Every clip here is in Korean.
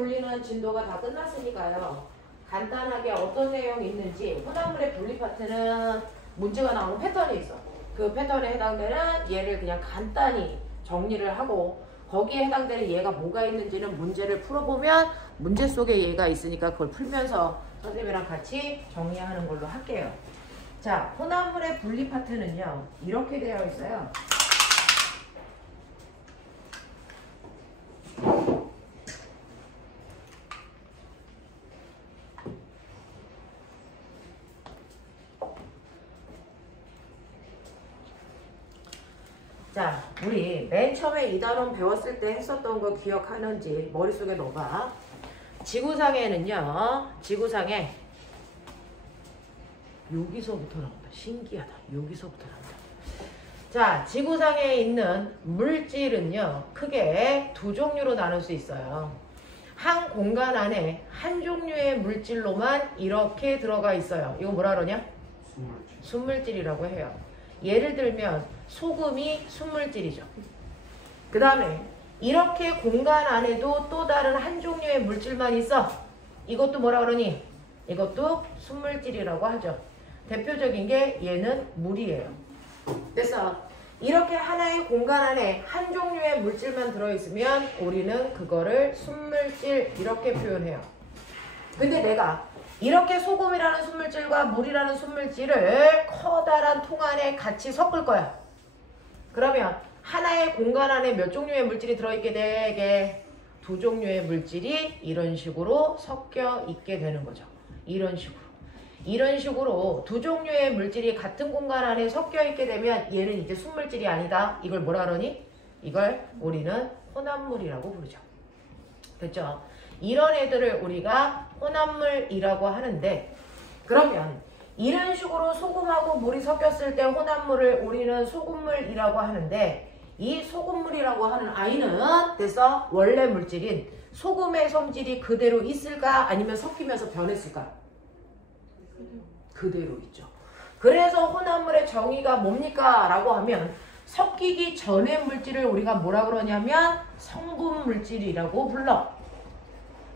분리는 진도가 다 끝났으니까요. 간단하게 어떤 내용이 있는지 혼합물의 분리 파트는 문제가 나오는 패턴이 있어. 그 패턴에 해당되는 얘를 그냥 간단히 정리를 하고 거기에 해당되는 얘가 뭐가 있는지는 문제를 풀어보면 문제 속에 얘가 있으니까 그걸 풀면서 선생님이랑 같이 정리하는 걸로 할게요. 자, 혼합물의 분리 파트는요. 이렇게 되어 있어요. 자, 우리 맨 처음에 이 단원 배웠을 때 했었던 거 기억하는지 머릿속에 넣어봐. 지구상에는요. 지구상에 여기서부터 나온다. 신기하다. 여기서부터 나온다. 자, 지구상에 있는 물질은요. 크게 두 종류로 나눌 수 있어요. 한 공간 안에 한 종류의 물질로만 이렇게 들어가 있어요. 이거 뭐라 그러냐? 순물질이라고 해요. 예를 들면 소금이 순물질이죠. 그 다음에 이렇게 공간 안에도 또 다른 한 종류의 물질만 있어. 이것도 뭐라 그러니? 이것도 순물질이라고 하죠. 대표적인 게 얘는 물이에요. 그래서 이렇게 하나의 공간 안에 한 종류의 물질만 들어있으면 우리는 그거를 순물질 이렇게 표현해요. 근데 내가 이렇게 소금이라는 순물질과 물이라는 순물질을 커다란 통 안에 같이 섞을 거야. 그러면 하나의 공간 안에 몇 종류의 물질이 들어있게 되게? 두 종류의 물질이 이런 식으로 섞여 있게 되는 거죠. 이런 식으로. 이런 식으로 두 종류의 물질이 같은 공간 안에 섞여 있게 되면 얘는 이제 순물질이 아니다. 이걸 뭐라 그러니? 이걸 우리는 혼합물이라고 부르죠. 됐죠? 이런 애들을 우리가 혼합물이라고 하는데, 그러면 이런 식으로 소금하고 물이 섞였을 때 혼합물을 우리는 소금물이라고 하는데, 이 소금물이라고 하는 아이는 됐어? 원래 물질인 소금의 성질이 그대로 있을까? 아니면 섞이면서 변했을까? 그대로 있죠. 그래서 혼합물의 정의가 뭡니까? 라고 하면 섞이기 전의 물질을 우리가 뭐라 그러냐면 성분 물질이라고 불러.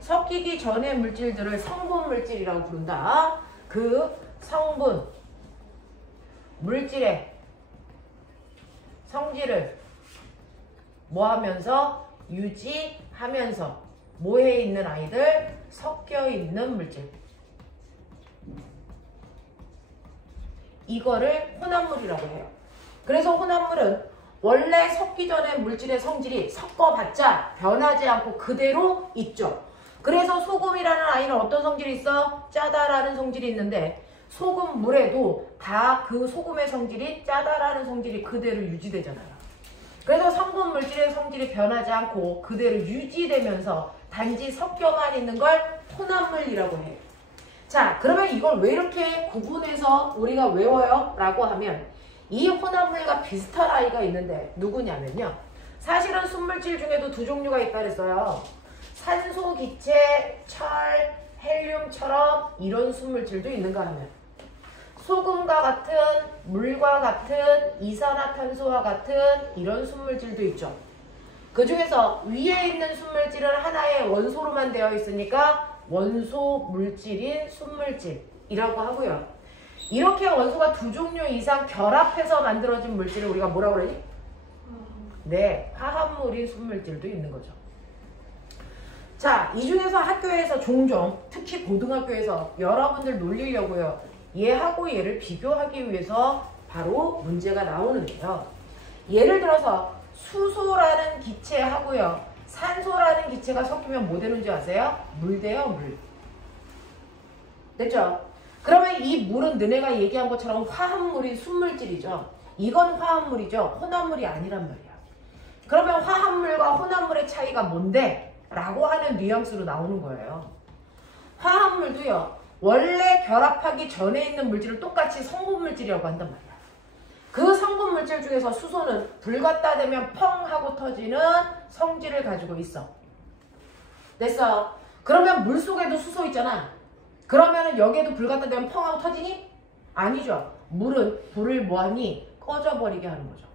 섞이기 전의 물질들을 성분 물질이라고 부른다. 그 성분 물질의 성질을 뭐 하면서? 유지하면서 뭐해 있는 아이들? 섞여 있는 물질. 이거를 혼합물이라고 해요. 그래서 혼합물은 원래 섞기 전에 물질의 성질이 섞어봤자 변하지 않고 그대로 있죠. 그래서 소금이라는 아이는 어떤 성질이 있어? 짜다라는 성질이 있는데 소금물에도 다 그 소금의 성질이 짜다라는 성질이 그대로 유지되잖아요. 그래서 성분 물질의 성질이 변하지 않고 그대로 유지되면서 단지 섞여만 있는 걸 혼합물이라고 해요. 자, 그러면 이걸 왜 이렇게 구분해서 우리가 외워요? 라고 하면 이 혼합물과 비슷한 아이가 있는데 누구냐면요. 사실은 순물질 중에도 두 종류가 있다 그랬어요. 산소, 기체, 철, 헬륨처럼 이런 순물질도 있는가 하면 소금과 같은, 물과 같은, 이산화탄소와 같은 이런 순물질도 있죠. 그 중에서 위에 있는 순물질은 하나의 원소로만 되어 있으니까 원소 물질인 순물질이라고 하고요. 이렇게 원소가 두 종류 이상 결합해서 만들어진 물질을 우리가 뭐라고 그러니? 네, 화합물인 순물질도 있는 거죠. 자, 이 중에서 학교에서 종종 특히 고등학교에서 여러분들 놀리려고요. 얘하고 얘를 비교하기 위해서 바로 문제가 나오는데요. 예를 들어서 수소라는 기체하고요. 산소라는 기체가 섞이면 뭐 되는지 아세요? 물 돼요, 물. 됐죠? 그러면 이 물은 너네가 얘기한 것처럼 화합물인 순물질이죠. 이건 화합물이죠. 혼합물이 아니란 말이야. 그러면 화합물과 혼합물의 차이가 뭔데? 라고 하는 뉘앙스로 나오는 거예요. 화합물도요. 원래 결합하기 전에 있는 물질을 똑같이 성분물질이라고 한단 말이야. 그 성분물질 중에서 수소는 불 갖다 대면 펑 하고 터지는 성질을 가지고 있어. 됐어? 그러면 물속에도 수소 있잖아. 그러면 여기에도 불 갖다 대면 펑 하고 터지니? 아니죠. 물은 불을 뭐하니? 꺼져버리게 하는 거죠.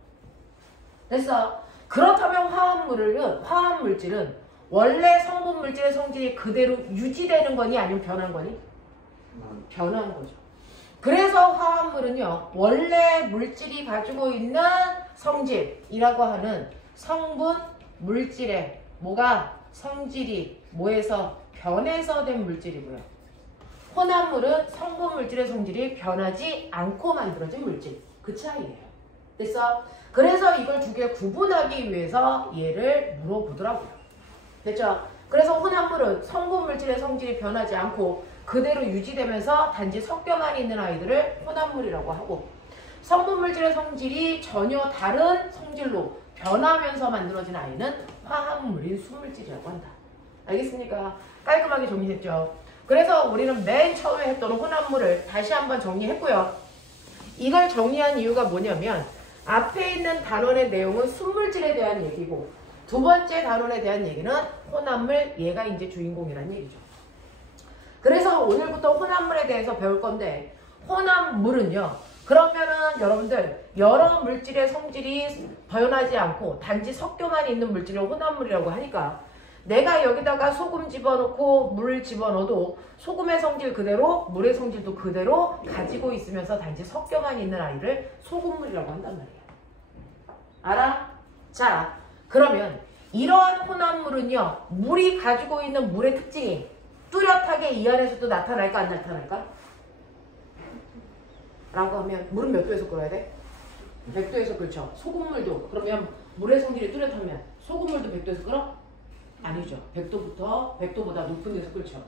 됐어? 그렇다면 화합물질은 원래 성분 물질의 성질이 그대로 유지되는 거니 아니면 변한 거니? 변한 거죠. 그래서 화합물은요, 원래 물질이 가지고 있는 성질이라고 하는 성분 물질의 뭐가 성질이 뭐에서 변해서 된 물질이고요. 혼합물은 성분 물질의 성질이 변하지 않고 만들어진 물질. 그 차이예요. 됐어? 그래서 이걸 두 개 구분하기 위해서 얘를 물어보더라고요. 됐죠? 그래서 혼합물은 성분 물질의 성질이 변하지 않고 그대로 유지되면서 단지 섞여만 있는 아이들을 혼합물이라고 하고, 성분 물질의 성질이 전혀 다른 성질로 변하면서 만들어진 아이는 화합물인 순물질이라고 한다. 알겠습니까? 깔끔하게 정리했죠? 그래서 우리는 맨 처음에 했던 혼합물을 다시 한번 정리했고요. 이걸 정리한 이유가 뭐냐면 앞에 있는 단원의 내용은 순물질에 대한 얘기고 두 번째 단원에 대한 얘기는 혼합물, 얘가 이제 주인공이라는 얘기죠. 그래서 오늘부터 혼합물에 대해서 배울 건데, 혼합물은요, 그러면은 여러분들 여러 물질의 성질이 변하지 않고 단지 섞여만 있는 물질을 혼합물이라고 하니까 내가 여기다가 소금 집어넣고 물 집어넣어도 소금의 성질 그대로 물의 성질도 그대로 가지고 있으면서 단지 섞여만 있는 아이를 소금물이라고 한단 말이에요. 알아? 자, 그러면 이러한 혼합물은요, 물이 가지고 있는 물의 특징이 뚜렷하게 이 안에서도 나타날까 안 나타날까? 라고 하면 물은 몇 도에서 끓여야 돼? 100도에서 끓죠. 소금물도 그러면 물의 성질이 뚜렷하면 소금물도 100도에서 끓어? 아니죠. 100도보다 높은 데서 끓죠.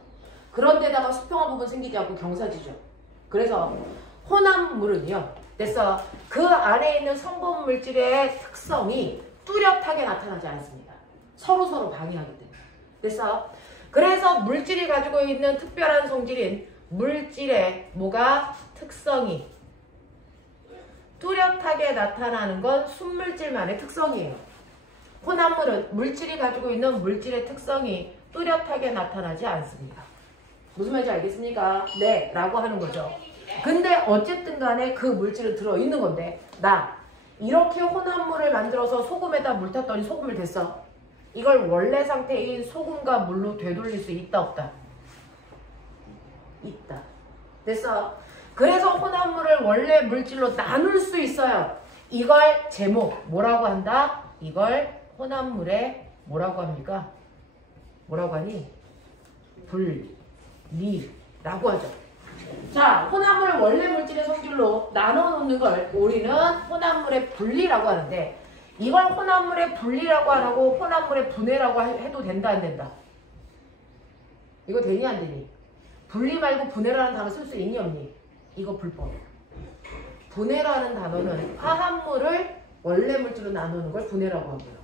그런데다가 수평화 부분 생기지 않고 경사지죠. 그래서 혼합물은요, 됐어, 그 안에 있는 성분 물질의 특성이 뚜렷하게 나타나지 않습니다. 서로 방해하기 때문에. 됐어? 그래서 물질이 가지고 있는 특별한 성질인 물질의 뭐가 특성이 뚜렷하게 나타나는 건 순물질만의 특성이에요. 혼합물은 물질이 가지고 있는 물질의 특성이 뚜렷하게 나타나지 않습니다. 무슨 말인지 알겠습니까? 네, 라고 하는 거죠. 근데 어쨌든 간에 그 물질은 들어있는 건데, 나 이렇게 혼합물을 만들어서 소금에다 물 탔더니 소금물 됐어. 이걸 원래 상태인 소금과 물로 되돌릴 수 있다 없다? 있다. 됐어. 그래서 혼합물을 원래 물질로 나눌 수 있어요. 이걸 제목 뭐라고 한다? 이걸 혼합물의 뭐라고 합니까? 뭐라고 하니? 분리라고 하죠. 자, 혼합물을 원래 물질의 성질로 나눠 놓는 걸 우리는 혼합물의 분리라고 하는데, 이걸 혼합물의 분리라고 안 하고 혼합물의 분해라고 해도 된다 안 된다? 이거 되니 안 되니? 분리 말고 분해라는 단어 쓸 수 있니 없니? 이거 불법. 분해라는 단어는 화합물을 원래 물질로 나누는 걸 분해라고 하고요.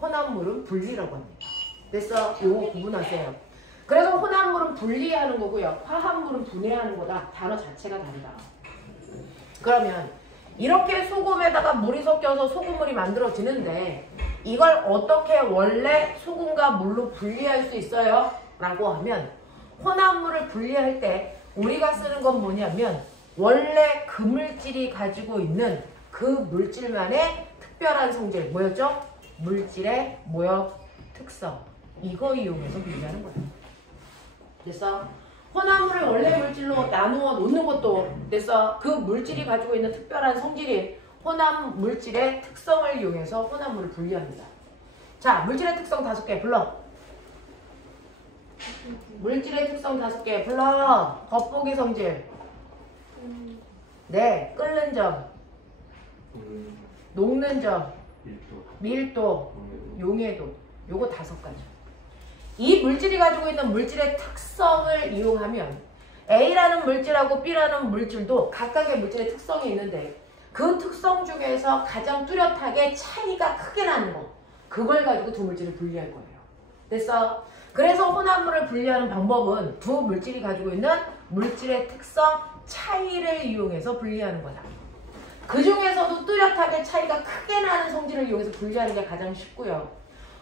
혼합물은 분리라고 합니다. 됐어? 요거 구분하세요. 그래서 혼합물은 분리하는 거고요. 화합물은 분해하는 거다. 단어 자체가 다르다. 그러면 이렇게 소금에다가 물이 섞여서 소금물이 만들어지는데 이걸 어떻게 원래 소금과 물로 분리할 수 있어요? 라고 하면 혼합물을 분리할 때 우리가 쓰는 건 뭐냐면 원래 그 물질이 가지고 있는 그 물질만의 특별한 성질, 뭐였죠? 물질의 모역 특성. 이거 이용해서 분리하는 거예요. 됐어? 혼합물을 원래 물질로 나누어 놓는 것도 됐어? 그 물질이 가지고 있는 특별한 성질인 혼합 물질의 특성을 이용해서 혼합물을 분리합니다. 자, 물질의 특성 5개 불러. 물질의 특성 5개 불러. 겉보기 성질. 네, 끓는 점, 녹는 점, 밀도, 용해도. 요거 5가지. 이 물질이 가지고 있는 물질의 특성을 이용하면 A라는 물질하고 B라는 물질도 각각의 물질의 특성이 있는데 그 특성 중에서 가장 뚜렷하게 차이가 크게 나는 거, 그걸 가지고 두 물질을 분리할 거예요. 됐어? 그래서 혼합물을 분리하는 방법은 두 물질이 가지고 있는 물질의 특성 차이를 이용해서 분리하는 거다. 그 중에서도 뚜렷하게 차이가 크게 나는 성질을 이용해서 분리하는 게 가장 쉽고요.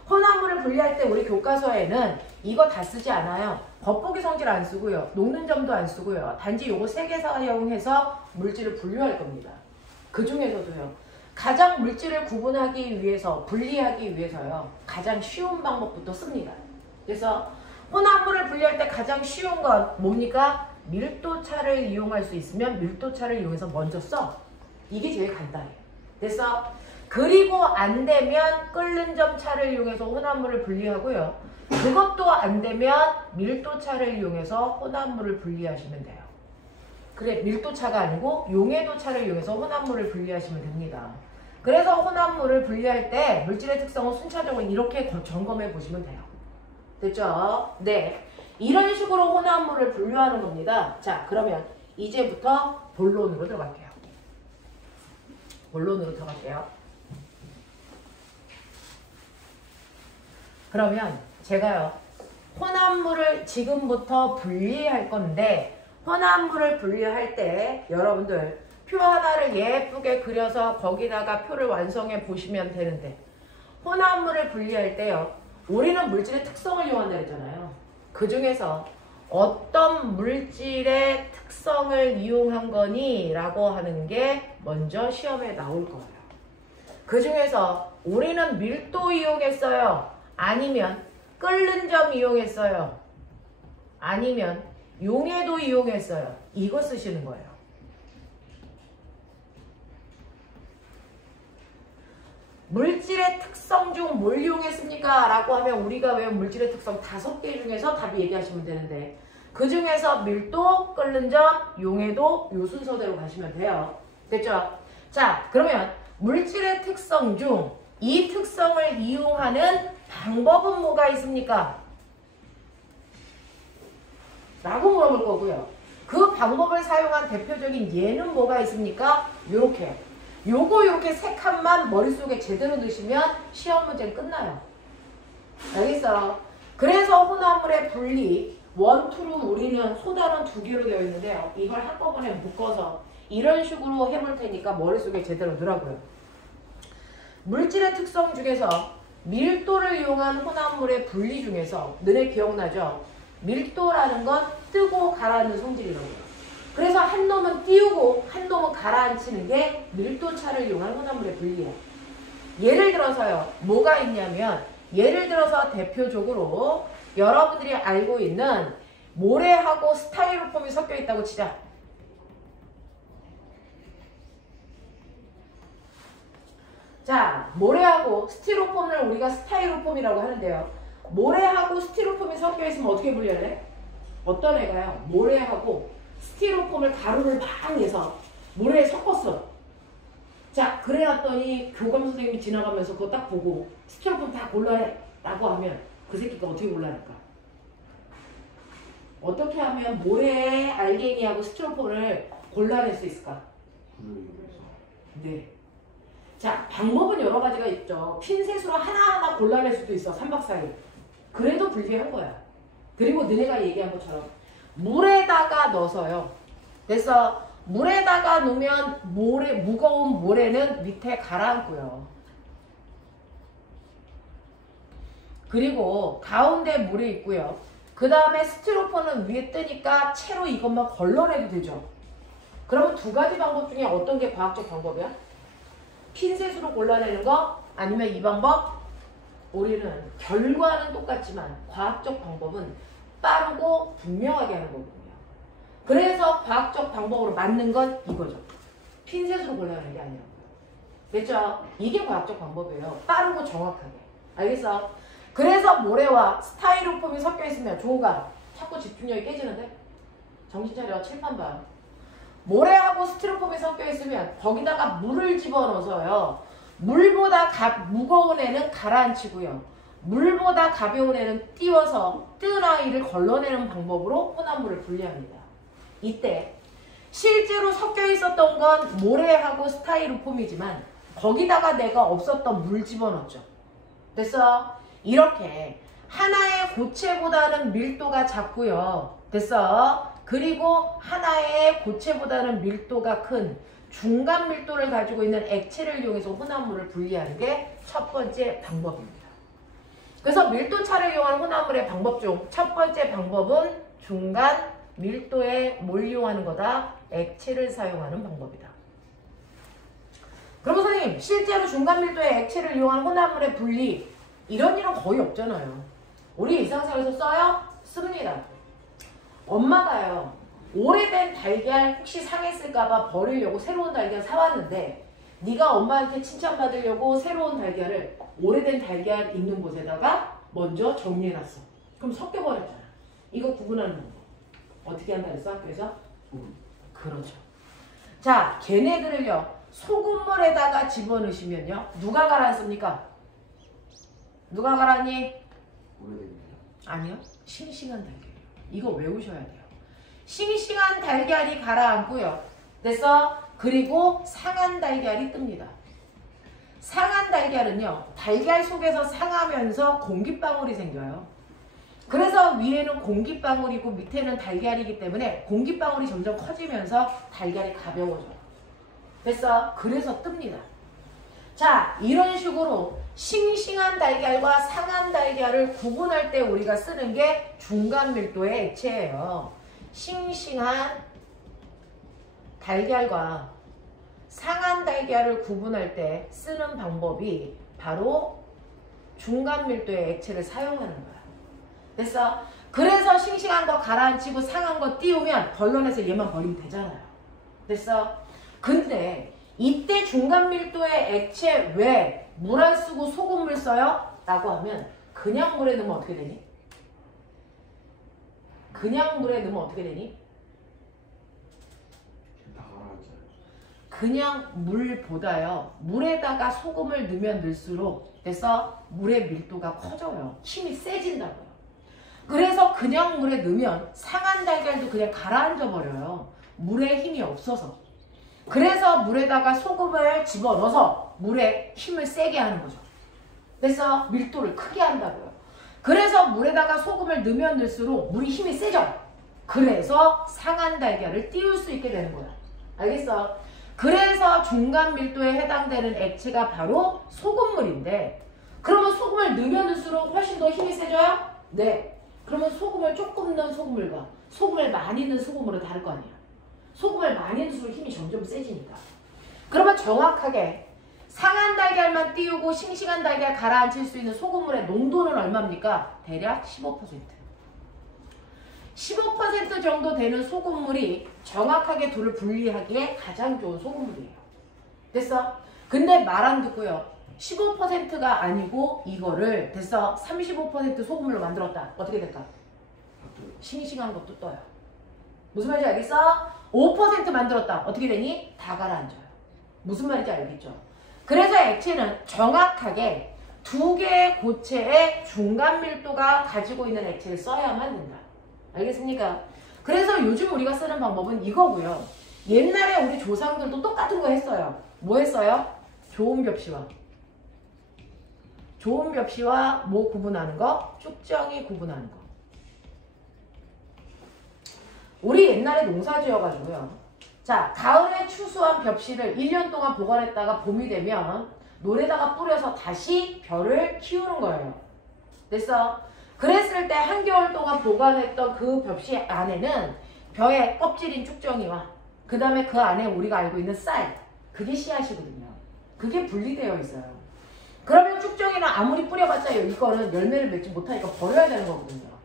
혼합물을 분리할 때 우리 교과서에는 이거 다 쓰지 않아요. 겉보기 성질 안 쓰고요. 녹는 점도 안 쓰고요. 단지 요거 3개 사용해서 물질을 분류할 겁니다. 그 중에서도요. 가장 물질을 구분하기 위해서, 분리하기 위해서요. 가장 쉬운 방법부터 씁니다. 그래서 혼합물을 분리할 때 가장 쉬운 건 뭡니까? 밀도차를 이용할 수 있으면 밀도차를 이용해서 먼저 써. 이게 제일 간단해. 됐어? 그리고 안 되면 끓는 점 차를 이용해서 혼합물을 분리하고요. 그것도 안 되면 밀도차를 이용해서 혼합물을 분리하시면 돼요. 그래, 밀도차가 아니고 용해도차를 이용해서 혼합물을 분리하시면 됩니다. 그래서 혼합물을 분리할 때 물질의 특성을 순차적으로 이렇게 점검해 보시면 돼요. 됐죠? 네. 이런 식으로 혼합물을 분류하는 겁니다. 자, 그러면 이제부터 본론으로 들어갈게요. 본론으로 들어갈게요. 그러면 제가요, 혼합물을 지금부터 분리할 건데, 혼합물을 분리할 때 여러분들 표 하나를 예쁘게 그려서 거기다가 표를 완성해 보시면 되는데, 혼합물을 분리할 때요, 우리는 물질의 특성을 이용한다 했잖아요. 그 중에서 어떤 물질의 특성을 이용한 거니? 라고 하는 게 먼저 시험에 나올 거예요. 그 중에서 우리는 밀도 이용했어요. 아니면 끓는 점 이용했어요. 아니면 용해도 이용했어요. 이거 쓰시는 거예요. 물질의 특성 중 뭘 이용했습니까? 라고 하면 우리가 외운 물질의 특성 5개 중에서 답을 얘기하시면 되는데, 그 중에서 밀도, 끓는 점, 용해도 요 순서대로 가시면 돼요. 됐죠? 자, 그러면 물질의 특성 중 이 특성을 이용하는 방법은 뭐가 있습니까? 라고 물어볼 거고요. 그 방법을 사용한 대표적인 예는 뭐가 있습니까? 요렇게. 요렇게 세 칸만 머릿속에 제대로 넣으시면 시험 문제는 끝나요. 알겠어? 그래서 혼합물의 분리, 원투로 우리는 소단원 2개로 되어 있는데요. 이걸 한꺼번에 묶어서 이런 식으로 해볼 테니까 머릿속에 제대로 넣으라고요. 물질의 특성 중에서 밀도를 이용한 혼합물의 분리 중에서 너네 기억나죠? 밀도라는 건 뜨고 가라앉는 성질이라고요. 그래서 한 놈은 띄우고 한 놈은 가라앉히는 게 밀도차를 이용한 혼합물의 분리예요. 예를 들어서요. 뭐가 있냐면 예를 들어서 대표적으로 여러분들이 알고 있는 모래하고 스타이로폼이 섞여 있다고 치자. 자, 모래하고 스티로폼을 우리가 스타이로폼이라고 하는데요. 모래하고 스티로폼이 섞여 있으면 어떻게 분리해야 돼? 어떤 애가요? 모래하고 스티로폼을 가루를 막 내서 모래에 섞었어. 자, 그래놨더니 교감 선생님이 지나가면서 그거 딱 보고 스티로폼 다 골라내 라고 하면 그 새끼가 어떻게 골라낼까? 어떻게 하면 모래에 알갱이하고 스티로폼을 골라낼 수 있을까? 네. 자, 방법은 여러 가지가 있죠. 핀셋으로 하나하나 골라낼 수도 있어. 3박 4일. 그래도 분리한 거야. 그리고 너네가 얘기한 것처럼 물에다가 넣어서요. 그래서 물에다가 놓으면 무거운 모래는 밑에 가라앉고요. 그리고 가운데 물이 있고요. 그 다음에 스티로폼은 위에 뜨니까 채로 이것만 걸러내도 되죠. 그러면 2가지 방법 중에 어떤 게 과학적 방법이야? 핀셋으로 골라내는 거 아니면 이 방법? 우리는 결과는 똑같지만 과학적 방법은 빠르고 분명하게 하는 거거든요. 그래서 과학적 방법으로 맞는 건 이거죠. 핀셋으로 골라내는 게 아니라고요. 됐죠? 이게 과학적 방법이에요. 빠르고 정확하게. 알겠어? 그래서 모래와 스타이로폼이 섞여 있으면 조우가 자꾸 집중력이 깨지는데? 정신 차려. 칠판 봐. 모래하고 스티로폼이 섞여 있으면 거기다가 물을 집어넣어서요. 물보다 무거운 애는 가라앉히고요. 물보다 가벼운 애는 띄워서 뜬 아이를 걸러내는 방법으로 혼합물을 분리합니다. 이때 실제로 섞여 있었던 건 모래하고 스타이로폼이지만 거기다가 내가 없었던 물 집어넣었죠. 됐어? 이렇게 하나의 고체보다는 밀도가 작고요. 됐어? 그리고 하나의 고체보다는 밀도가 큰 중간 밀도를 가지고 있는 액체를 이용해서 혼합물을 분리하는 게 첫 번째 방법입니다. 그래서 밀도차를 이용한 혼합물의 방법 중 첫 번째 방법은 중간 밀도에 뭘 이용하는 거다? 액체를 사용하는 방법이다. 그리고 선생님, 실제로 중간 밀도의 액체를 이용한 혼합물의 분리 이런 일은 거의 없잖아요. 우리 일상생활에서 써요? 씁니다. 엄마가요. 오래된 달걀 혹시 상했을까봐 버리려고 새로운 달걀 사왔는데 네가 엄마한테 칭찬받으려고 새로운 달걀을 오래된 달걀 있는 곳에다가 먼저 정리해놨어. 그럼 섞여버렸잖아. 이거 구분하는 방법. 어떻게 한다 그랬어? 학교에서? 그렇죠. 자, 걔네들을요. 소금물에다가 집어넣으시면요. 누가 가라앉습니까? 누가 가라앉니? 아니요. 싱싱한 달걀이에요. 이거 외우셔야 돼요. 싱싱한 달걀이 가라앉고요. 됐어? 그리고 상한 달걀이 뜹니다. 상한 달걀은요. 달걀 속에서 상하면서 공기방울이 생겨요. 그래서 위에는 공기방울이고 밑에는 달걀이기 때문에 공기방울이 점점 커지면서 달걀이 가벼워져요. 됐어? 그래서 뜹니다. 자, 이런 식으로 싱싱한 달걀과 상한 달걀을 구분할 때 우리가 쓰는 게 중간 밀도의 액체예요. 싱싱한 달걀과 상한 달걀을 구분할 때 쓰는 방법이 바로 중간 밀도의 액체를 사용하는 거야. 됐어? 그래서 싱싱한 거 가라앉히고 상한 거 띄우면 걸러내서 얘만 버리면 되잖아요. 됐어? 근데 이때 중간 밀도의 액체 왜 물 안 쓰고 소금물 써요? 라고 하면 그냥 물에 넣으면 어떻게 되니? 그냥 물에 넣으면 어떻게 되니? 그냥 물보다요. 물에다가 소금을 넣으면 넣을수록 됐어? 물의 밀도가 커져요. 힘이 세진다고요. 그래서 그냥 물에 넣으면 상한 달걀도 그냥 가라앉아 버려요. 물에 힘이 없어서. 그래서 물에다가 소금을 집어넣어서 물에 힘을 세게 하는 거죠. 그래서 밀도를 크게 한다고요. 그래서 물에다가 소금을 넣으면 넣을수록 물이 힘이 세져. 그래서 상한 달걀을 띄울 수 있게 되는 거야. 알겠어? 그래서 중간 밀도에 해당되는 액체가 바로 소금물인데 그러면 소금을 넣으면 넣을수록 훨씬 더 힘이 세져요? 네. 그러면 소금을 조금 넣은 소금물과 소금을 많이 넣은 소금물은 다를 거 아니야. 소금을 많이 넣을수록 힘이 점점 세지니까. 그러면 정확하게 상한 달걀만 띄우고 싱싱한 달걀 가라앉힐 수 있는 소금물의 농도는 얼마입니까? 대략 15%. 15% 정도 되는 소금물이 정확하게 둘을 분리하기에 가장 좋은 소금물이에요. 됐어? 근데 말 안 듣고요. 15%가 아니고 이거를 됐어? 35% 소금물로 만들었다. 어떻게 될까? 싱싱한 것도 떠요. 무슨 말인지 알겠어? 5% 만들었다. 어떻게 되니? 다 가라앉아요. 무슨 말인지 알겠죠? 그래서 액체는 정확하게 두 개의 고체의 중간 밀도가 가지고 있는 액체를 써야만 된다. 알겠습니까? 그래서 요즘 우리가 쓰는 방법은 이거고요. 옛날에 우리 조상들도 똑같은 거 했어요. 뭐 했어요? 좋은 벽시와. 좋은 벽시와 뭐 구분하는 거? 쭉정이 구분하는 거. 우리 옛날에 농사 지어가지고요. 자, 가을에 추수한 벽시를 1년 동안 보관했다가 봄이 되면 논에다가 뿌려서 다시 벼를 키우는 거예요. 됐어? 그랬을 때 한겨울 동안 보관했던 그 벽시 안에는 벼의 껍질인 쭉정이와 그 다음에 그 안에 우리가 알고 있는 쌀, 그게 씨앗이거든요. 그게 분리되어 있어요. 그러면 쭉정이는 아무리 뿌려봤자 이거는 열매를 맺지 못하니까 버려야 되는 거거든요.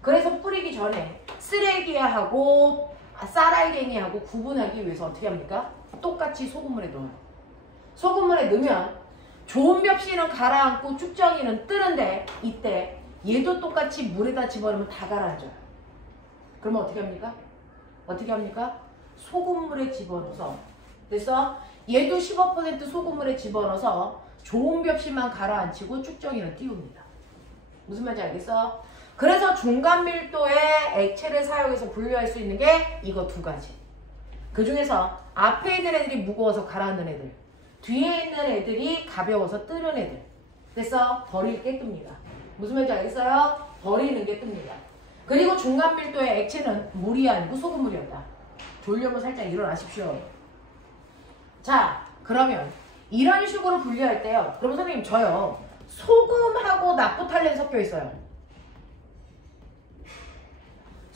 그래서 뿌리기 전에 쓰레기하고 쌀알갱이하고 구분하기 위해서 어떻게 합니까? 똑같이 소금물에 넣어요. 소금물에 넣으면 좋은 벽시는 가라앉고 쭉정이는 뜨는데 이때 얘도 똑같이 물에다 집어넣으면 다 가라앉아요. 그러면 어떻게 합니까? 어떻게 합니까? 소금물에 집어넣어서 됐어? 얘도 15% 소금물에 집어넣어서 좋은 벽시만 가라앉히고 쭉정이는 띄웁니다. 무슨 말인지 알겠어? 그래서 중간 밀도의 액체를 사용해서 분류할 수 있는 게 이거 두 가지. 그 중에서 앞에 있는 애들이 무거워서 가라앉는 애들, 뒤에 있는 애들이 가벼워서 뜨는 애들. 그래서 버릴 게 뜹니다. 무슨 말인지 알겠어요? 버리는 게 뜹니다. 그리고 중간 밀도의 액체는 물이 아니고 소금물이었다. 졸려면 살짝 일어나십시오. 자, 그러면 이런 식으로 분류할 때요. 그럼 선생님 저요. 소금하고 나프탈렌 섞여 있어요.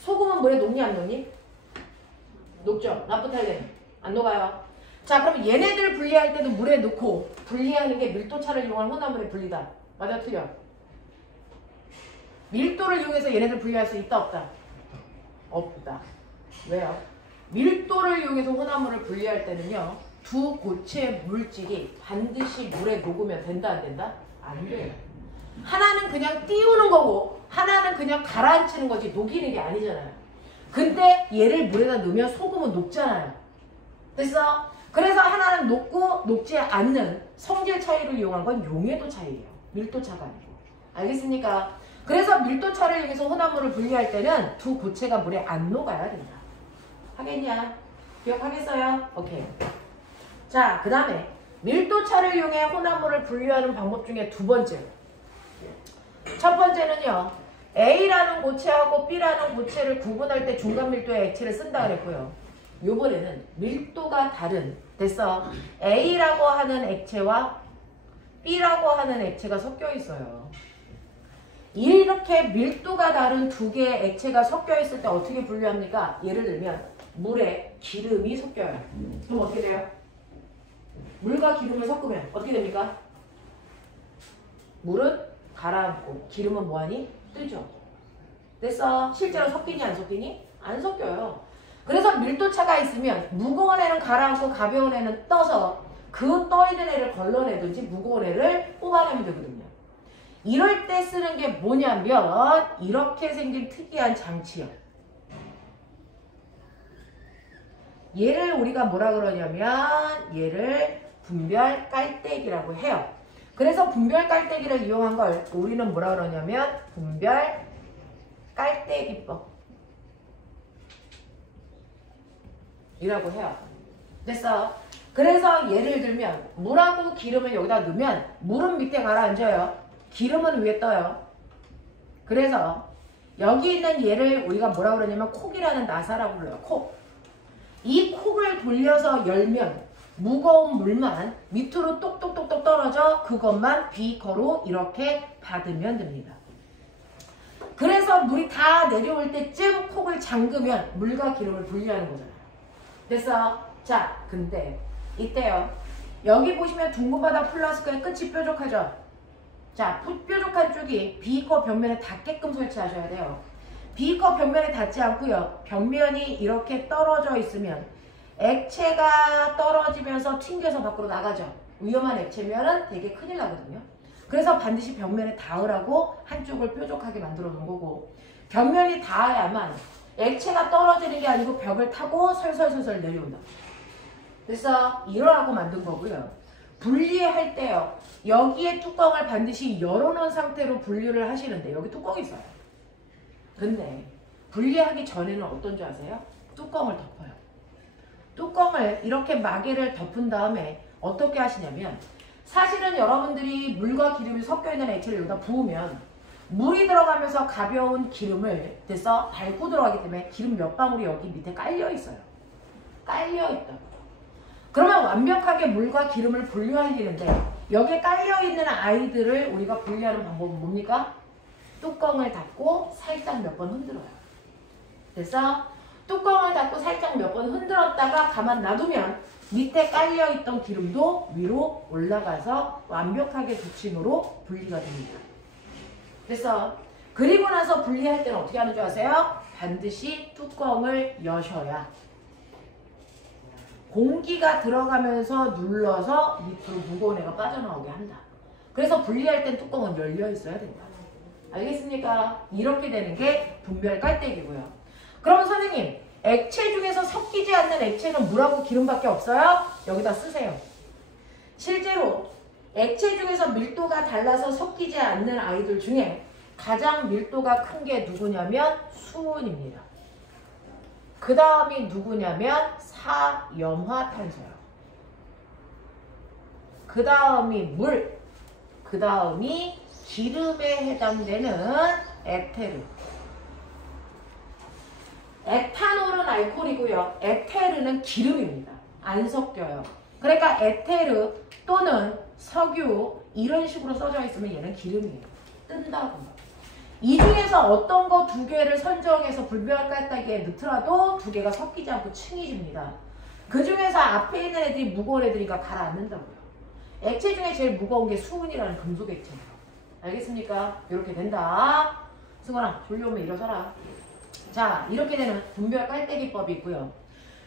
소금은 물에 녹니 안 녹니? 녹죠. 나프탈렌 안 녹아요. 자, 그럼 얘네들 분리할 때도 물에 넣고 분리하는 게 밀도차를 이용한 혼합물의 분리다. 맞아, 틀려? 밀도를 이용해서 얘네들 분리할 수 있다 없다? 없다. 왜요? 밀도를 이용해서 혼합물을 분리할 때는요. 두 고체 물질이 반드시 물에 녹으면 된다 안 된다? 안 돼요. 하나는 그냥 띄우는 거고 하나는 그냥 가라앉히는 거지 녹이는 게 아니잖아요. 근데 얘를 물에다 넣으면 소금은 녹잖아요. 됐어? 그래서 하나는 녹고 녹지 않는 성질 차이를 이용한 건 용해도 차이예요. 밀도 차가 아니고. 알겠습니까? 그래서 밀도 차를 이용해서 혼합물을 분리할 때는 두 고체가 물에 안 녹아야 된다. 하겠냐? 기억하겠어요? 오케이. 자, 그 다음에 밀도 차를 이용해 혼합물을 분리하는 방법 중에 두 번째. 첫 번째는요. A라는 고체하고 B라는 고체를 구분할 때 중간 밀도의 액체를 쓴다 그랬고요. 요번에는 밀도가 다른, 됐어. A라고 하는 액체와 B라고 하는 액체가 섞여 있어요. 이렇게 밀도가 다른 두 개의 액체가 섞여 있을 때 어떻게 분류합니까? 예를 들면 물에 기름이 섞여요. 그럼 어떻게 돼요? 물과 기름을 섞으면 어떻게 됩니까? 물은 가라앉고 기름은 뭐하니? 뜨죠. 됐어? 실제로 섞이니 안 섞이니? 안 섞여요. 그래서 밀도차가 있으면 무거운 애는 가라앉고 가벼운 애는 떠서 그 떠있는 애를 걸러내든지 무거운 애를 뽑아내면 되거든요. 이럴 때 쓰는 게 뭐냐면 이렇게 생긴 특이한 장치요. 얘를 우리가 뭐라 그러냐면 얘를 분별 깔때기라고 해요. 그래서 분별 깔때기를 이용한 걸 우리는 뭐라 그러냐면 분별 깔때기법 이라고 해요. 됐어? 그래서 예를 들면 물하고 기름을 여기다 넣으면 물은 밑에 가라앉아요. 기름은 위에 떠요. 그래서 여기 있는 얘를 우리가 뭐라 그러냐면 콕이라는 나사라고 불러요. 콕. 이 콕을 돌려서 열면 무거운 물만 밑으로 똑똑똑똑 떨어져 그것만 비커로 이렇게 받으면 됩니다. 그래서 물이 다 내려올 때쯤 콕을 잠그면 물과 기름을 분리하는 거잖아요. 됐어? 자, 근데 이때요. 여기 보시면 둥근 바닥 플라스크의 끝이 뾰족하죠? 자, 뾰족한 쪽이 비커 벽면에 닿게끔 설치하셔야 돼요. 비커 벽면에 닿지 않고요. 벽면이 이렇게 떨어져 있으면 액체가 떨어지면서 튕겨서 밖으로 나가죠. 위험한 액체면은 되게 큰일 나거든요. 그래서 반드시 벽면에 닿으라고 한쪽을 뾰족하게 만들어 놓은 거고 벽면이 닿아야만 액체가 떨어지는 게 아니고 벽을 타고 설설설설 내려온다. 그래서 이러라고 만든 거고요. 분리할 때요. 여기에 뚜껑을 반드시 열어놓은 상태로 분리를 하시는데 여기 뚜껑이 있어요. 근데 분리하기 전에는 어떤 줄 아세요? 뚜껑을 덮어요. 뚜껑을 이렇게 마개를 덮은 다음에 어떻게 하시냐면 사실은 여러분들이 물과 기름이 섞여있는 액체를 여기다 부으면 물이 들어가면서 가벼운 기름을 돼서 밟고 들어가기 때문에 기름 몇 방울이 여기 밑에 깔려 있어요. 깔려 있다고. 그러면 완벽하게 물과 기름을 분리하려는데 여기에 깔려있는 아이들을 우리가 분리하는 방법은 뭡니까? 뚜껑을 닫고 살짝 몇 번 흔들어요. 됐어? 뚜껑을 닫고 살짝 몇 번 흔들었다가 가만 놔두면 밑에 깔려있던 기름도 위로 올라가서 완벽하게 붙임으로 분리가 됩니다. 됐어? 그리고 나서 분리할 때는 어떻게 하는 줄 아세요? 반드시 뚜껑을 여셔야 공기가 들어가면서 눌러서 밑으로 무거운 애가 빠져나오게 한다. 그래서 분리할 땐 뚜껑은 열려 있어야 된다. 알겠습니까? 이렇게 되는 게 분별 깔때기고요. 그럼 선생님, 액체 중에서 섞이지 않는 액체는 물하고 기름밖에 없어요? 여기다 쓰세요. 실제로 액체 중에서 밀도가 달라서 섞이지 않는 아이들 중에 가장 밀도가 큰 게 누구냐면 수은입니다. 그 다음이 누구냐면 사염화탄소요. 그 다음이 물. 그 다음이 기름에 해당되는 에테르. 에탄올은 알코올이고요. 에테르는 기름입니다. 안 섞여요. 그러니까 에테르 또는 석유 이런 식으로 써져 있으면 얘는 기름이에요. 뜬다고. 이 중에서 어떤 거 두 개를 선정해서 분별 깔때기에 넣더라도 두 개가 섞이지 않고 층이 집니다. 그 중에서 앞에 있는 애들이 무거운 애들이니까 가라앉는다고요. 액체 중에 제일 무거운 게 수은이라는 금속 액체예요. 알겠습니까? 이렇게 된다. 승원아, 졸려오면 일어서라. 자, 이렇게 되는 분별 깔때기법이 있고요.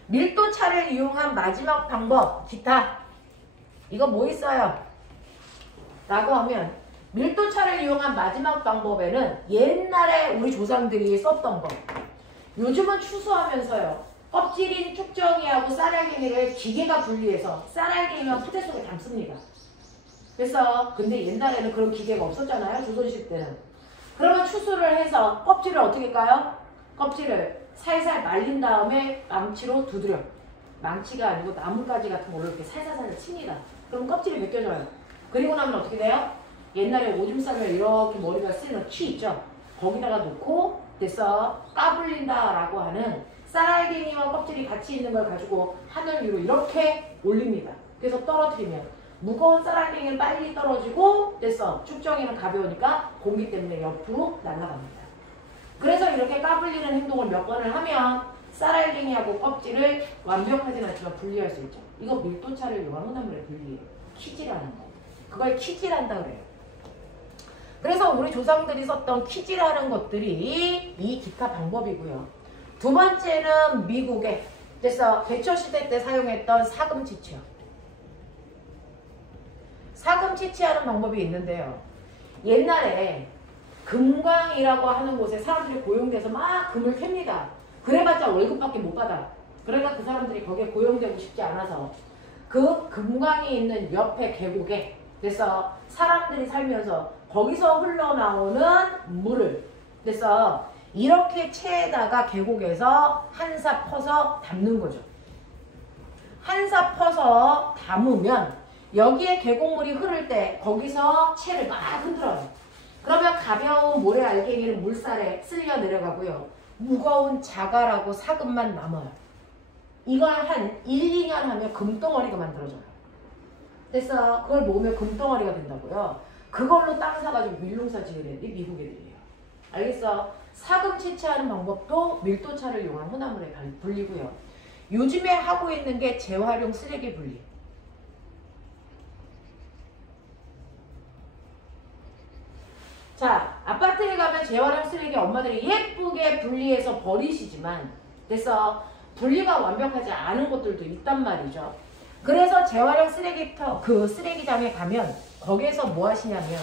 밀도차를 이용한 마지막 방법, 기타. 이거 뭐 있어요? 라고 하면 밀도차를 이용한 마지막 방법에는 옛날에 우리 조상들이 썼던 거. 요즘은 추수하면서요. 껍질인 쭉정이하고 쌀알갱이를 기계가 분리해서 쌀알갱이와 푸대 속에 담습니다. 그래서 근데 옛날에는 그런 기계가 없었잖아요. 조선시대 때는. 그러면 추수를 해서 껍질을 어떻게 까요? 껍질을 살살 말린 다음에 망치로 두드려. 망치가 아니고 나뭇가지 같은 걸로 이렇게 살살살 칩니다. 그럼 껍질이 벗겨져요. 그리고 나면 어떻게 돼요? 옛날에 오줌 싸면 이렇게 머리가 쓰는 키 있죠? 거기다가 놓고 됐어. 까불린다 라고 하는 쌀알갱이와 껍질이 같이 있는 걸 가지고 하늘 위로 이렇게 올립니다. 그래서 떨어뜨리면 무거운 쌀알갱이는 빨리 떨어지고 됐어. 쭉정이는 가벼우니까 공기 때문에 옆으로 날아갑니다. 그래서 이렇게 까불리는 행동을 몇 번을 하면 쌀알갱이하고 껍질을 완벽하진 않지만 분리할 수 있죠. 이거 밀도차를 이용한 혼합물의 분리예요. 키질하는 거. 그걸 키질한다 그래요. 그래서 우리 조상들이 썼던 키질하는 것들이 이 기타 방법이고요. 두 번째는 미국의 그래서 대처시대 때 사용했던 사금치치요. 사금치치하는 방법이 있는데요. 옛날에 금광이라고 하는 곳에 사람들이 고용돼서 막 금을 캡니다. 그래봤자 월급밖에 못 받아. 그러니까 그 사람들이 거기에 고용되고 싶지 않아서 그 금광이 있는 옆에 계곡에 그래서 사람들이 살면서 거기서 흘러나오는 물을 그래서 이렇게 채에다가 계곡에서 한 사 퍼서 담는 거죠. 한 사 퍼서 담으면 여기에 계곡물이 흐를 때 거기서 채를 막 흔들어요. 그러면 가벼운 모래 알갱이는 물살에 쓸려 내려가고요. 무거운 자갈하고 사금만 남아요. 이걸 한 1, 2년 하면 금덩어리가 만들어져요. 그래서 그걸 모으면 금덩어리가 된다고요. 그걸로 땅 사가지고 밀농사 지은 애들이 미국 애들이에요. 알겠어? 사금 채취하는 방법도 밀도차를 이용한 혼합물의 분리고요. 요즘에 하고 있는 게 재활용 쓰레기 분리. 자, 아파트에 가면 재활용 쓰레기 엄마들이 예쁘게 분리해서 버리시지만 그래서 분리가 완벽하지 않은 것들도 있단 말이죠. 그래서 재활용 쓰레기터 그 쓰레기장에 가면 거기에서 뭐 하시냐면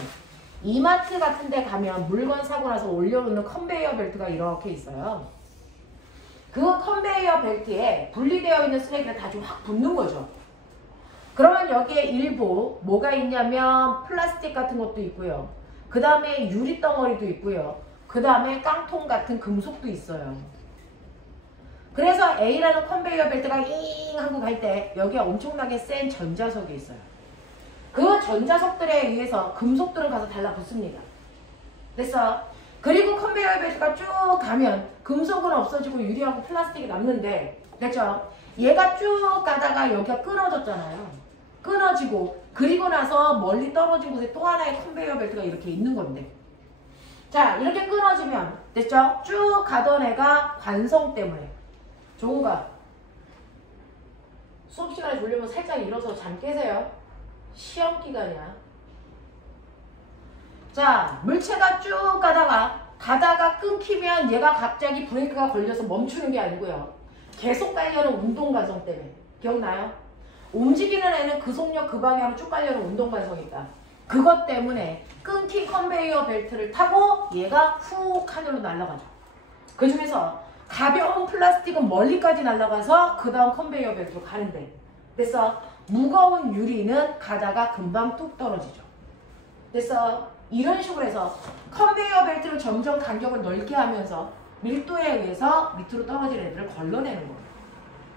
이마트 같은 데 가면 물건 사고 나서 올려놓는 컨베이어 벨트가 이렇게 있어요. 그 컨베이어 벨트에 분리되어 있는 쓰레기를 다 좀 확 붙는 거죠. 그러면 여기에 일부 뭐가 있냐면 플라스틱 같은 것도 있고요. 그 다음에 유리 덩어리도 있고요. 그 다음에 깡통 같은 금속도 있어요. 그래서 A라는 컨베이어 벨트가 잉 하고 갈 때 여기에 엄청나게 센 전자석이 있어요. 그 전자석들에 의해서 금속들은 가서 달라붙습니다. 됐어? 그리고 컨베이어 벨트가 쭉 가면 금속은 없어지고 유리하고 플라스틱이 남는데 됐죠? 얘가 쭉 가다가 여기가 끊어졌잖아요. 끊어지고 그리고 나서 멀리 떨어진 곳에 또 하나의 컨베이어 벨트가 이렇게 있는 건데 자 이렇게 끊어지면 됐죠? 쭉 가던 애가 관성 때문에 종우가 수업시간에 졸리면 살짝 일어서 잠 깨세요. 시험 기간이야. 자 물체가 쭉 가다가 끊기면 얘가 갑자기 브레이크가 걸려서 멈추는 게 아니고요. 계속 가려는 운동 관성 때문에. 기억나요? 움직이는 애는 그 속력 그 방향으로 쭉 가려는 운동 관성이 있다. 그것 때문에 끊긴 컨베이어 벨트를 타고 얘가 훅 하늘로 날아가죠. 그 중에서 가벼운 플라스틱은 멀리까지 날아가서 그 다음 컨베이어 벨트로 가는데 그래서 무거운 유리는 가다가 금방 뚝 떨어지죠. 그래서 이런 식으로 해서 컨베이어 벨트를 점점 간격을 넓게 하면서 밀도에 의해서 밑으로 떨어지는 애들을 걸러내는 거예요.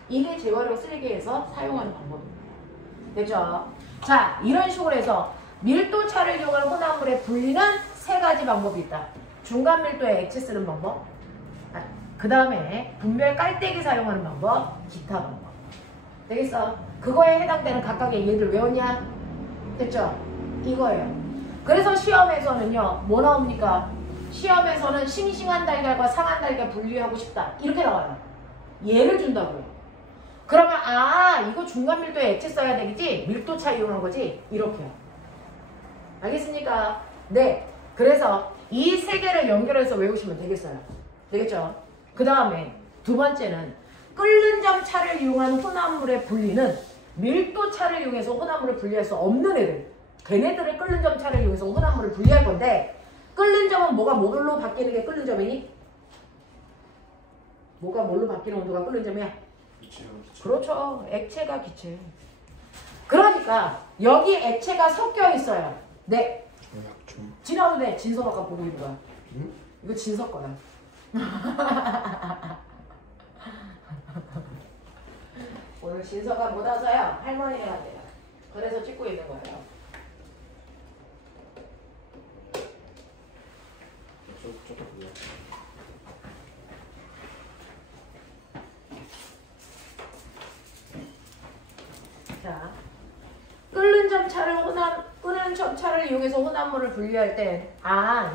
이게 재활용 쓰레기에서 사용하는 방법입니다. 됐죠? 자, 이런 식으로 해서 밀도차를 이용한 혼합물의 분리는 세 가지 방법이 있다. 중간 밀도에 액체 쓰는 방법, 그 다음에 분별 깔때기 사용하는 방법, 기타 방법. 되겠어? 그거에 해당되는 각각의 예를 외웠냐? 됐죠? 이거예요. 그래서 시험에서는요, 뭐 나옵니까? 시험에서는 싱싱한 달걀과 상한 달걀 분리하고 싶다. 이렇게 나와요. 예를 준다고요. 그러면 아 이거 중간 밀도에 액체 써야 되겠지? 밀도차 이용한 거지? 이렇게요. 알겠습니까? 네. 그래서 이 세 개를 연결해서 외우시면 되겠어요. 되겠죠? 그 다음에 두 번째는 끓는 점 차를 이용한 혼합물의 분리는 밀도 차를 이용해서 혼합물을 분리할 수 없는 애들. 걔네들을 끓는 점 차를 이용해서 혼합물을 분리할 건데 끓는 점은 뭐가 뭘로 바뀌는 게 끓는 점이니? 뭐가 뭘로 바뀌는 온도가 끓는 점이야? 기체요, 기체. 그렇죠. 액체가 기체. 그러니까 여기 액체가 섞여 있어요. 네. 약 좀. 지나도 돼. 진석 아까 보고 있는 거야. 응? 이거 진석 거야. 오늘 진서가 못 와서요. 할머니가 한대요. 그래서 찍고 있는 거예요. 저도 몰라. 자, 끓는 점차를 이용해서 혼합물을 분리할 땐,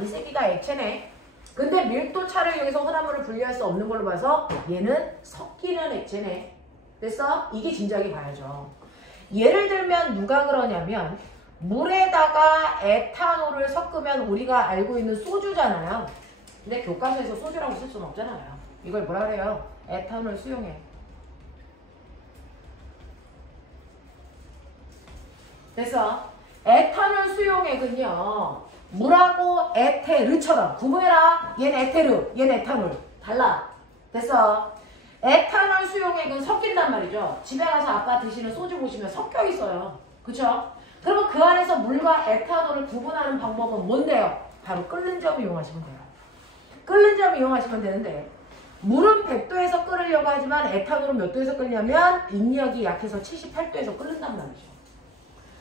이 새끼가 액체네. 근데 밀도차를 이용해서 혼합물을 분리할 수 없는 걸로 봐서 얘는 섞이는 액체네. 됐어? 이게 진작에 봐야죠. 예를 들면 누가 그러냐면 물에다가 에탄올을 섞으면 우리가 알고 있는 소주잖아요. 근데 교과서에서 소주라고 쓸 수는 없잖아요. 이걸 뭐라 그래요? 에탄올 수용액. 그래서 에탄올 수용액은요, 물하고 에테르처럼 구분해라. 얘는 에테르, 얘는 에탄올. 달라. 됐어? 에탄올 수용액은 섞인단 말이죠. 집에 가서 아빠 드시는 소주 보시면 섞여 있어요. 그쵸? 그러면 그 안에서 물과 에탄올을 구분하는 방법은 뭔데요? 바로 끓는 점 이용하시면 돼요. 끓는 점 이용하시면 되는데 물은 100도에서 끓으려고 하지만 에탄올은 몇 도에서 끓냐면 인력이 약해서 78도에서 끓는단 말이죠.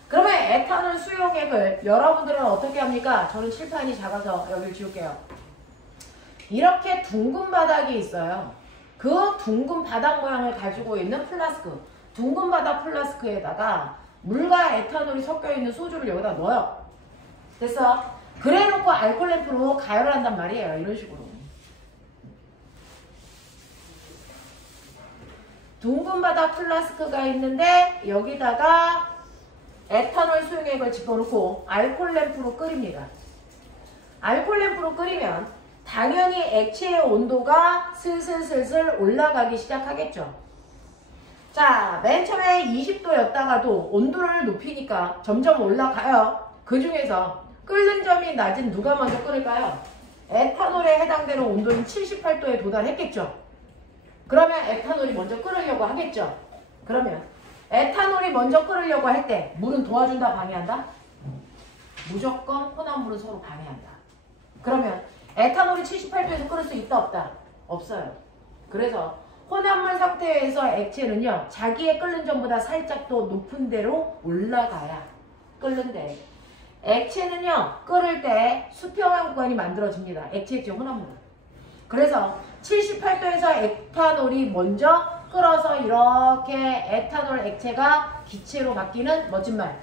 그러면 에탄올 수용액을 여러분들은 어떻게 합니까? 저는 칠판이 작아서 여기를 지울게요. 이렇게 둥근 바닥이 있어요. 그 둥근 바닥 모양을 가지고 있는 플라스크, 둥근 바닥 플라스크에다가 물과 에탄올이 섞여 있는 소주를 여기다 넣어요. 됐어? 그래 놓고 알콜 램프로 가열을 한단 말이에요. 이런 식으로. 둥근 바닥 플라스크가 있는데 여기다가 에탄올 수용액을 집어넣고 알콜 램프로 끓입니다. 알콜 램프로 끓이면 당연히 액체의 온도가 슬슬슬슬 올라가기 시작하겠죠. 자, 맨 처음에 20도였다가도 온도를 높이니까 점점 올라가요. 그 중에서 끓는 점이 낮은 누가 먼저 끓을까요? 에탄올에 해당되는 온도인 78도에 도달했겠죠. 그러면 에탄올이 먼저 끓으려고 하겠죠. 그러면 에탄올이 먼저 끓으려고 할 때 물은 도와준다, 방해한다? 무조건 혼합물은 서로 방해한다. 그러면 에탄올이 78도에서 끓을 수 있다, 없다? 없어요. 그래서 혼합물 상태에서 액체는요, 자기의 끓는 점보다 살짝 더 높은 데로 올라가야 끓는데, 액체는요, 끓을 때 수평한 구간이 만들어집니다. 액체, 액체, 혼합물은. 그래서 78도에서 에탄올이 먼저 끓어서 이렇게 에탄올 액체가 기체로 바뀌는, 멋진 말.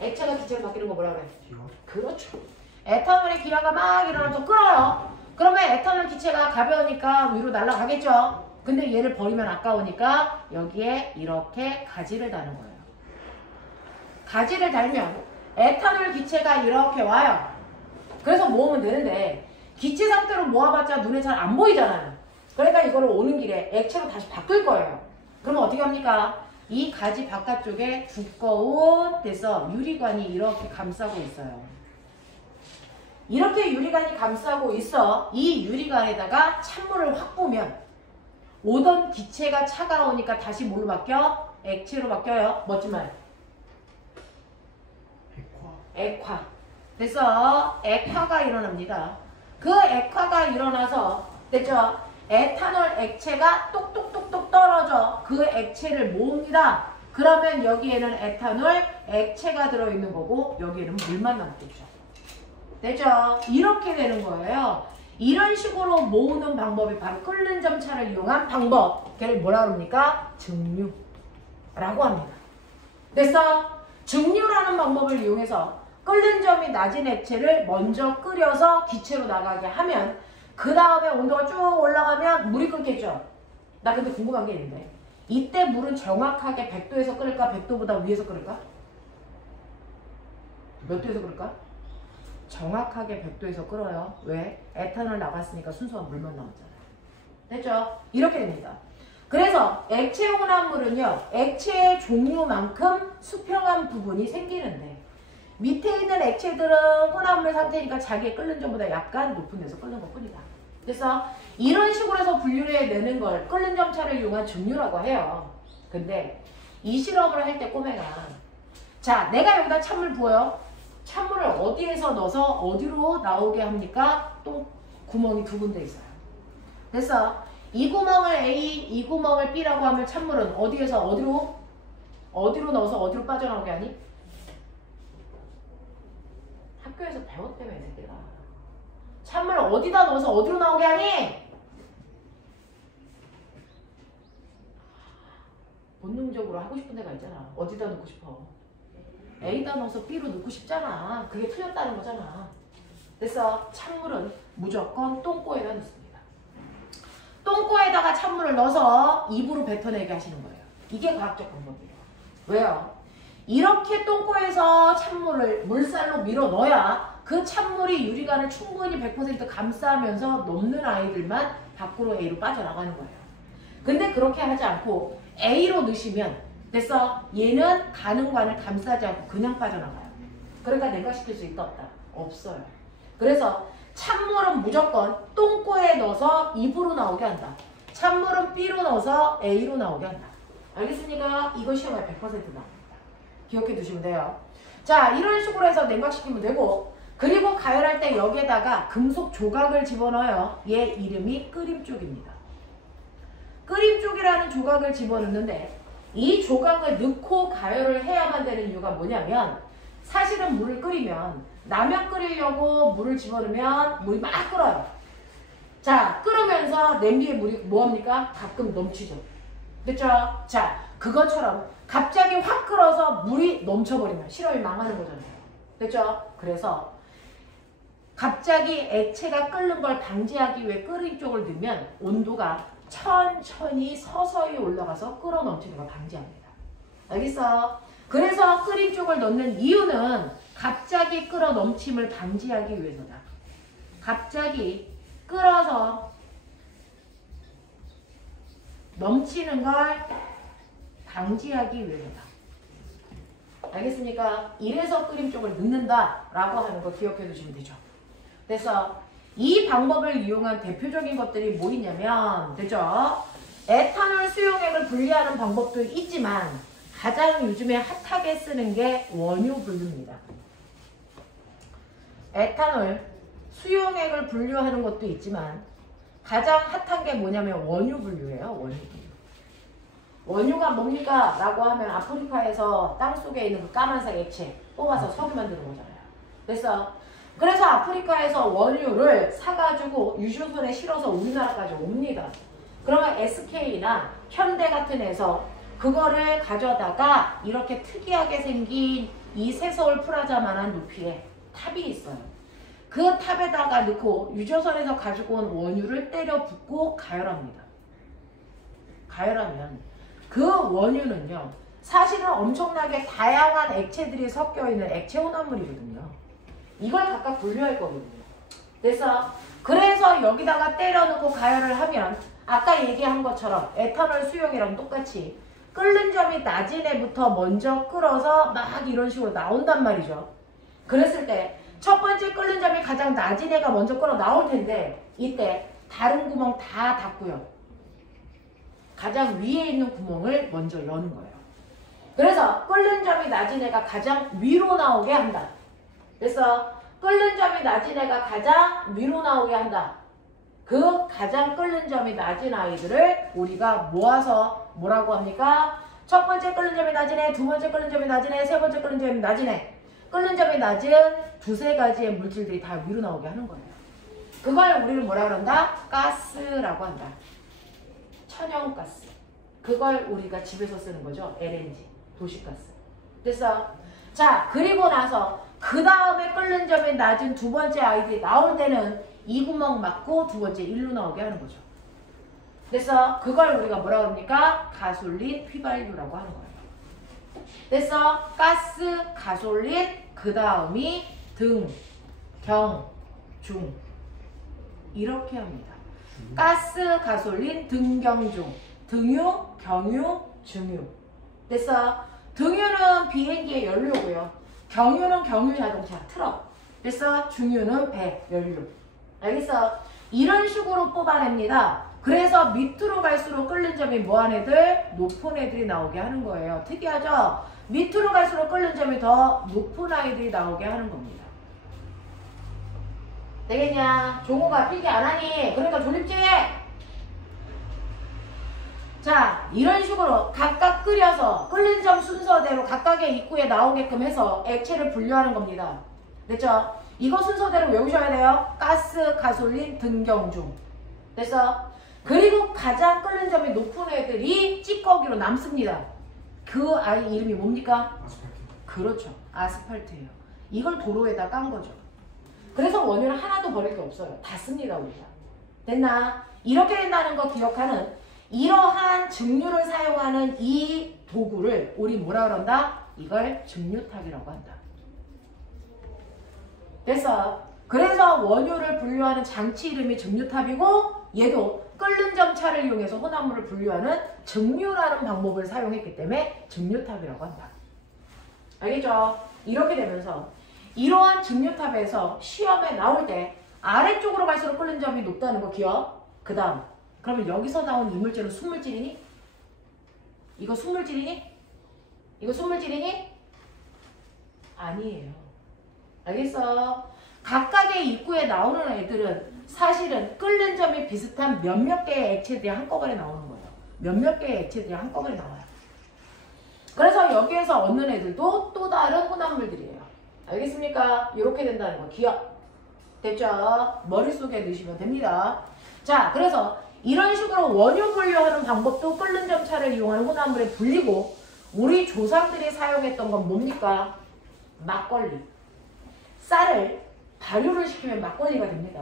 액체가 기체로 바뀌는 거 뭐라 그래? 기화? 그렇죠. 에탄올의 기화가 막 일어나서 끓어요. 그러면 에탄올 기체가 가벼우니까 위로 날아가겠죠. 근데 얘를 버리면 아까우니까 여기에 이렇게 가지를 다는 거예요. 가지를 달면 에탄올 기체가 이렇게 와요. 그래서 모으면 되는데 기체 상태로 모아봤자 눈에 잘 안 보이잖아요. 그러니까 이거를 오는 길에 액체로 다시 바꿀 거예요. 그러면 어떻게 합니까? 이 가지 바깥쪽에 두꺼운 데서 유리관이 이렇게 감싸고 있어요. 이렇게 유리관이 감싸고 있어. 이 유리관에다가 찬물을 확 부으면 오던 기체가 차가우니까 다시 뭘로 바뀌어? 액체로 바뀌어요. 멋진 말. 액화. 그래서 액화가 일어납니다. 그 액화가 일어나서 됐죠? 에탄올 액체가 똑똑똑똑 떨어져 그 액체를 모읍니다. 그러면 여기에는 에탄올 액체가 들어있는 거고 여기에는 물만 남겠죠. 됐죠? 이렇게 되는 거예요. 이런 식으로 모으는 방법이 바로 끓는 점차를 이용한 방법. 걔를 뭐라 그럽니까? 증류라고 합니다. 됐어? 증류라는 방법을 이용해서 끓는 점이 낮은 액체를 먼저 끓여서 기체로 나가게 하면 그 다음에 온도가 쭉 올라가면 물이 끓겠죠. 나 근데 궁금한 게 있는데 이때 물은 정확하게 100도에서 끓을까? 100도보다 위에서 끓을까? 몇 도에서 끓을까? 정확하게 100도에서 끓어요. 왜? 에탄올 나갔으니까 순수한 물만 나왔잖아요. 됐죠? 이렇게 됩니다. 그래서 액체 혼합물은요, 액체의 종류만큼 수평한 부분이 생기는데 밑에 있는 액체들은 혼합물 상태니까 자기의 끓는 점보다 약간 높은 데서 끓는 것 뿐이다. 그래서 이런 식으로 해서 분류를 해내는 걸 끓는 점차를 이용한 증류라고 해요. 근데 이 실험을 할 때 꼬맹아, 자, 내가 여기다 찬물 부어요. 찬물을 어디에서 넣어서 어디로 나오게 합니까? 또 구멍이 두 군데 있어요. 그래서 이 구멍을 A, 이 구멍을 B라고 하면 찬물은 어디에서 어디로 넣어서 어디로 빠져나오게 하니? 학교에서 배웠다며 이 새끼가. 찬물을 어디다 넣어서 어디로 나오게 하니? 본능적으로 하고 싶은 데가 있잖아. 어디다 넣고 싶어? A다 넣어서 B로 넣고 싶잖아. 그게 틀렸다는 거잖아. 그래서 찬물은 무조건 똥꼬에다 넣습니다. 똥꼬에다가 찬물을 넣어서 입으로 뱉어내게 하시는 거예요. 이게 과학적 방법이에요. 왜요? 이렇게 똥꼬에서 찬물을 물살로 밀어 넣어야 그 찬물이 유리관을 충분히 100% 감싸면서 넘는 아이들만 밖으로 A로 빠져나가는 거예요. 근데 그렇게 하지 않고 A로 넣으시면 됐어. 얘는 가능관을 감싸지 않고 그냥 빠져나가요. 그러니까 냉각시킬 수 있다 없다? 없어요. 그래서 찬물은 무조건 똥꼬에 넣어서 입으로 나오게 한다. 찬물은 B로 넣어서 A로 나오게 한다. 알겠습니까? 이거 시험에 100% 나옵니다. 기억해 두시면 돼요. 자, 이런 식으로 해서 냉각시키면 되고, 그리고 가열할 때 여기에다가 금속 조각을 집어넣어요. 얘 이름이 끓임쪽입니다. 끓임쪽이라는 조각을 집어넣는데 이 조각을 넣고 가열을 해야만 되는 이유가 뭐냐면, 사실은 물을 끓이면 라면 끓이려고 물을 집어넣으면 물이 막 끓어요. 자, 끓으면서 냄비에 물이 뭐합니까? 가끔 넘치죠. 됐죠? 자, 그것처럼 갑자기 확 끓어서 물이 넘쳐버리면 실험이 망하는 거잖아요. 됐죠? 그래서 갑자기 액체가 끓는 걸 방지하기 위해 끓인 쪽을 넣으면 온도가 천천히 서서히 올라가서 끓어 넘치는 걸 방지합니다. 알겠어? 그래서 끓인 쪽을 넣는 이유는 갑자기 끓어 넘침을 방지하기 위해서다. 갑자기 끓어서 넘치는 걸 방지하기 위해서다. 알겠습니까? 이래서 끓임 쪽을 넣는다라고 하는 거 기억해 두시면 되죠. 그래서 이 방법을 이용한 대표적인 것들이 뭐 있냐면, 되죠? 에탄올 수용액을 분리하는 방법도 있지만 가장 요즘에 핫하게 쓰는 게 원유 분류입니다. 에탄올 수용액을 분류하는 것도 있지만 가장 핫한 게 뭐냐면 원유 분류예요. 원유 분류. 원유가 뭡니까? 라고 하면 아프리카에서 땅속에 있는 그 까만색 액체 뽑아서 석유 만드는 거잖아요. 그래서 아프리카에서 원유를 사가지고 유조선에 실어서 우리나라까지 옵니다. 그러면 SK나 현대 같은 데서 그거를 가져다가 이렇게 특이하게 생긴 이 세서울 프라자만한 높이에 탑이 있어요. 그 탑에다가 넣고 유조선에서 가지고 온 원유를 때려 붓고 가열합니다. 가열하면 그 원유는요, 사실은 엄청나게 다양한 액체들이 섞여 있는 액체 혼합물이거든요. 이걸 각각 분류할 거거든요. 그래서 여기다가 때려 넣고 가열을 하면 아까 얘기한 것처럼 에탄올 수용이랑 똑같이 끓는 점이 낮은 애부터 먼저 끓어서 막 이런 식으로 나온단 말이죠. 그랬을 때 첫 번째 끓는 점이 가장 낮은 애가 먼저 끓어 나올 텐데 이때 다른 구멍 다 닫고요. 가장 위에 있는 구멍을 먼저 여는 거예요. 그래서 끓는 점이 낮은 애가 가장 위로 나오게 한다. 그래서 끓는 점이 낮은 애가 가장 위로 나오게 한다. 그 가장 끓는 점이 낮은 아이들을 우리가 모아서 뭐라고 합니까? 첫 번째 끓는 점이 낮은 애, 두 번째 끓는 점이 낮은 애, 세 번째 끓는 점이 낮은 애. 끓는 점이 낮은 두세 가지의 물질들이 다 위로 나오게 하는 거예요. 그걸 우리는 뭐라 그런다? 가스라고 한다. 천연가스. 그걸 우리가 집에서 쓰는 거죠. LNG, 도시가스. 자, 그리고 나서 그 다음에 끓는 점이 낮은 두 번째 아이들이 나올 때는 이 구멍 막고 두 번째 일로 나오게 하는 거죠. 그걸 우리가 뭐라고 합니까? 가솔린 휘발유라고 하는 거예요. 가스, 가솔린, 그 다음이 등, 경, 중 이렇게 합니다. 가스, 가솔린, 등경중, 등유, 경유, 중유. 됐어? 등유는 비행기의 연료고요. 경유는 경유 자동차, 트럭. 됐어? 중유는 배, 연료. 알겠어? 이런 식으로 뽑아냅니다. 그래서 밑으로 갈수록 끓는 점이 뭐한 애들? 높은 애들이 나오게 하는 거예요. 특이하죠? 밑으로 갈수록 끓는 점이 더 높은 아이들이 나오게 하는 겁니다. 되겠냐? 종호가 필기 안 하니? 그러니까 졸립지? 자, 이런 식으로 각각 끓여서 끓는 점 순서대로 각각의 입구에 나오게끔 해서 액체를 분류하는 겁니다. 됐죠? 이거 순서대로 외우셔야 돼요. 가스, 가솔린, 등경중. 됐어? 그리고 가장 끓는 점이 높은 애들이 찌꺼기로 남습니다. 그 아이 이름이 뭡니까? 아스팔트. 그렇죠. 아스팔트예요. 이걸 도로에다 깐 거죠. 그래서 원유는 하나도 버릴 게 없어요. 다 씁니다, 우리가. 됐나? 이렇게 된다는 거 기억하는 이러한 증류를 사용하는 이 도구를 우리 뭐라 그런다? 이걸 증류탑이라고 한다. 됐어? 그래서 원유를 분류하는 장치 이름이 증류탑이고 얘도 끓는 점차를 이용해서 혼합물을 분류하는 증류라는 방법을 사용했기 때문에 증류탑이라고 한다. 알겠죠? 이렇게 되면서 이러한 증류탑에서 시험에 나올 때 아래쪽으로 갈수록 끓는 점이 높다는 거 기억? 그 다음 그러면 여기서 나온 이물질은 순물질이니? 이거 순물질이니? 이거 순물질이니? 아니에요. 알겠어? 각각의 입구에 나오는 애들은 사실은 끓는 점이 비슷한 몇몇 개의 액체들이 한꺼번에 나오는 거예요. 몇몇 개의 액체들이 한꺼번에 나와요. 그래서 여기에서 얻는 애들도 또 다른 혼합물들이에요. 알겠습니까? 이렇게 된다는 거 기억. 됐죠? 머릿속에 넣으시면 됩니다. 자, 그래서 이런 식으로 원유 분류하는 방법도 끓는 점차를 이용하는 혼합물에 불리고 우리 조상들이 사용했던 건 뭡니까? 막걸리. 쌀을 발효를 시키면 막걸리가 됩니다.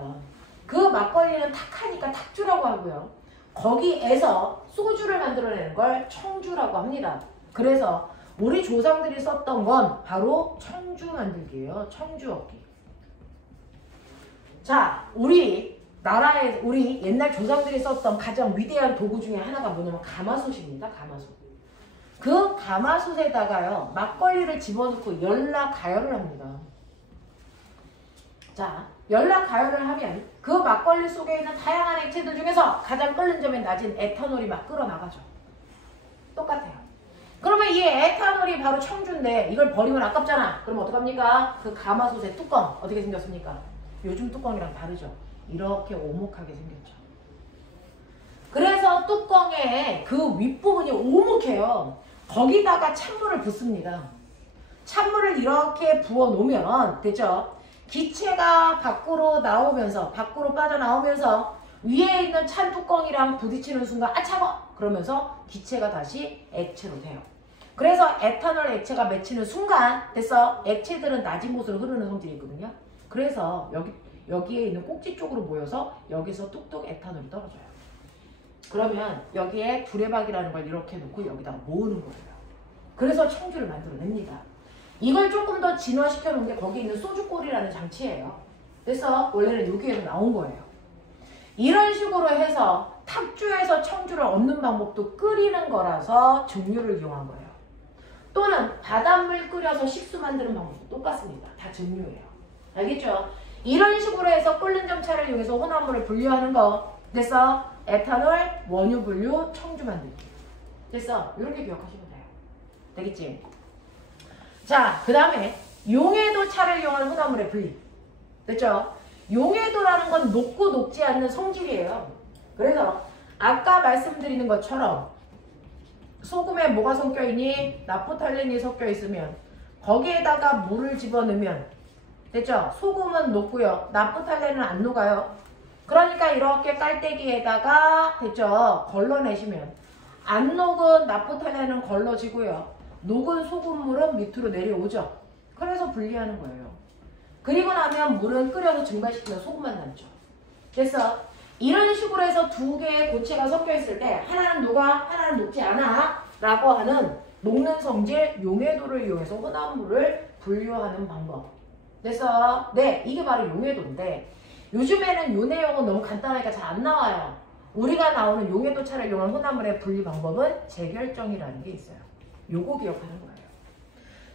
그 막걸리는 탁하니까 탁주라고 하고요. 거기에서 소주를 만들어내는 걸 청주라고 합니다. 그래서 우리 조상들이 썼던 건 바로 청주 만들기예요. 청주 얻기. 자, 우리 옛날 조상들이 썼던 가장 위대한 도구 중에 하나가 뭐냐면 가마솥입니다. 가마솥. 그 가마솥에다가요 막걸리를 집어넣고 열나가열을 합니다. 자, 열나가열을 하면 그 막걸리 속에 있는 다양한 액체들 중에서 가장 끓는 점이 낮은 에탄올이 막 끓어나가죠. 똑같아요. 그러면 이 에탄올이 바로 청주인데 이걸 버리면 아깝잖아. 그럼 어떡합니까? 그 가마솥의 뚜껑 어떻게 생겼습니까? 요즘 뚜껑이랑 다르죠. 이렇게 오목하게 생겼죠. 그래서 뚜껑의 그 윗부분이 오목해요. 거기다가 찬물을 붓습니다. 찬물을 이렇게 부어 놓으면 됐죠? 기체가 밖으로 나오면서 밖으로 빠져나오면서 위에 있는 찬 뚜껑이랑 부딪히는 순간 아 차가워! 그러면서 기체가 다시 액체로 돼요. 그래서 에탄올 액체가 맺히는 순간 됐어? 액체들은 낮은 곳으로 흐르는 성질이 있거든요. 그래서 여기에 있는 꼭지 쪽으로 모여서 여기서 뚝뚝 에탄올이 떨어져요. 그러면 여기에 두레박이라는 걸 이렇게 놓고 여기다 모으는 거예요. 그래서 청주를 만들어냅니다. 이걸 조금 더 진화시켜 놓은 게 거기 있는 소주골이라는 장치예요. 그래서 원래는 여기에서 나온 거예요. 이런 식으로 해서 탁주에서 청주를 얻는 방법도 끓이는 거라서 증류를 이용한 거예요. 또는 바닷물 끓여서 식수 만드는 방법도 똑같습니다. 다 증류예요. 알겠죠? 이런 식으로 해서 끓는 점차를 이용해서 혼합물을 분류하는 거. 됐어? 에탄올, 원유 분류, 청주 만들기. 됐어? 이렇게 기억하시면 돼요. 되겠지? 자, 그 다음에 용해도 차를 이용한 혼합물의 분리. 됐죠? 용해도라는 건 녹고 녹지 않는 성질이에요. 그래서 아까 말씀드리는 것처럼 소금에 뭐가 섞여있니? 나프탈렌이 섞여있으면 거기에다가 물을 집어넣으면 됐죠? 소금은 녹고요. 나프탈렌은 안 녹아요. 그러니까 이렇게 깔때기에다가 됐죠? 걸러내시면 안 녹은 나프탈렌은 걸러지고요. 녹은 소금물은 밑으로 내려오죠. 그래서 분리하는 거예요. 그리고 나면 물은 끓여서 증발시키면 소금만 남죠. 그래서 이런 식으로 해서 두 개의 고체가 섞여 있을 때 하나는 녹아, 하나는 녹지 않아 라고 하는 녹는 성질 용해도를 이용해서 혼합물을 분류하는 방법. 됐어? 네, 이게 바로 용해도인데 요즘에는 요 내용은 너무 간단하니까 잘 안 나와요. 우리가 나오는 용해도차를 이용한 혼합물의 분리 방법은 재결정이라는 게 있어요. 요거 기억하는 거예요.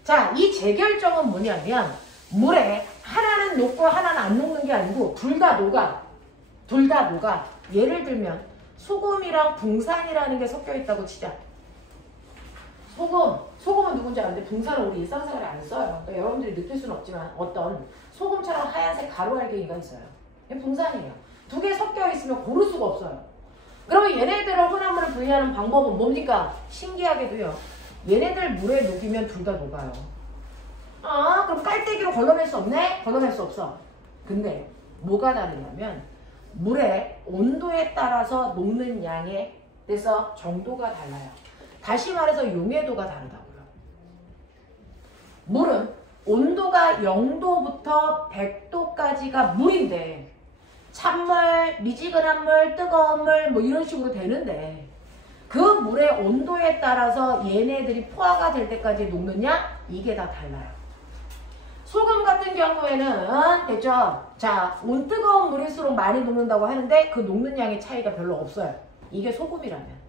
자, 이 재결정은 뭐냐면 물에 하나는 녹고 하나는 안 녹는 게 아니고 둘 다 녹아. 둘 다 녹아. 예를 들면 소금이랑 붕산이라는 게 섞여 있다고 치자. 소금은 누군지 아는데 붕산은 우리 일상생활에 안 써요. 그러니까 여러분들이 느낄 수는 없지만 어떤 소금처럼 하얀색 가루알갱이가 있어요. 이게 붕산이에요. 두 개 섞여 있으면 고를 수가 없어요. 그러면 얘네들을 혼합물을 분리하는 방법은 뭡니까? 신기하게도요. 얘네들 물에 녹이면 둘 다 녹아요. 아, 그럼 깔때기로 걸러낼 수 없네? 걸러낼 수 없어. 근데 뭐가 다르냐면 물의 온도에 따라서 녹는 양에 대해서 정도가 달라요. 다시 말해서 용해도가 다르다고요. 물은 온도가 0도부터 100도까지가 물인데 찬물, 미지근한 물, 뜨거운 물 뭐 이런 식으로 되는데 그 물의 온도에 따라서 얘네들이 포화가 될 때까지 녹느냐? 이게 다 달라요. 소금 같은 경우에는 됐죠? 자, 뜨거운 물일수록 많이 녹는다고 하는데 그 녹는 양의 차이가 별로 없어요. 이게 소금이라면.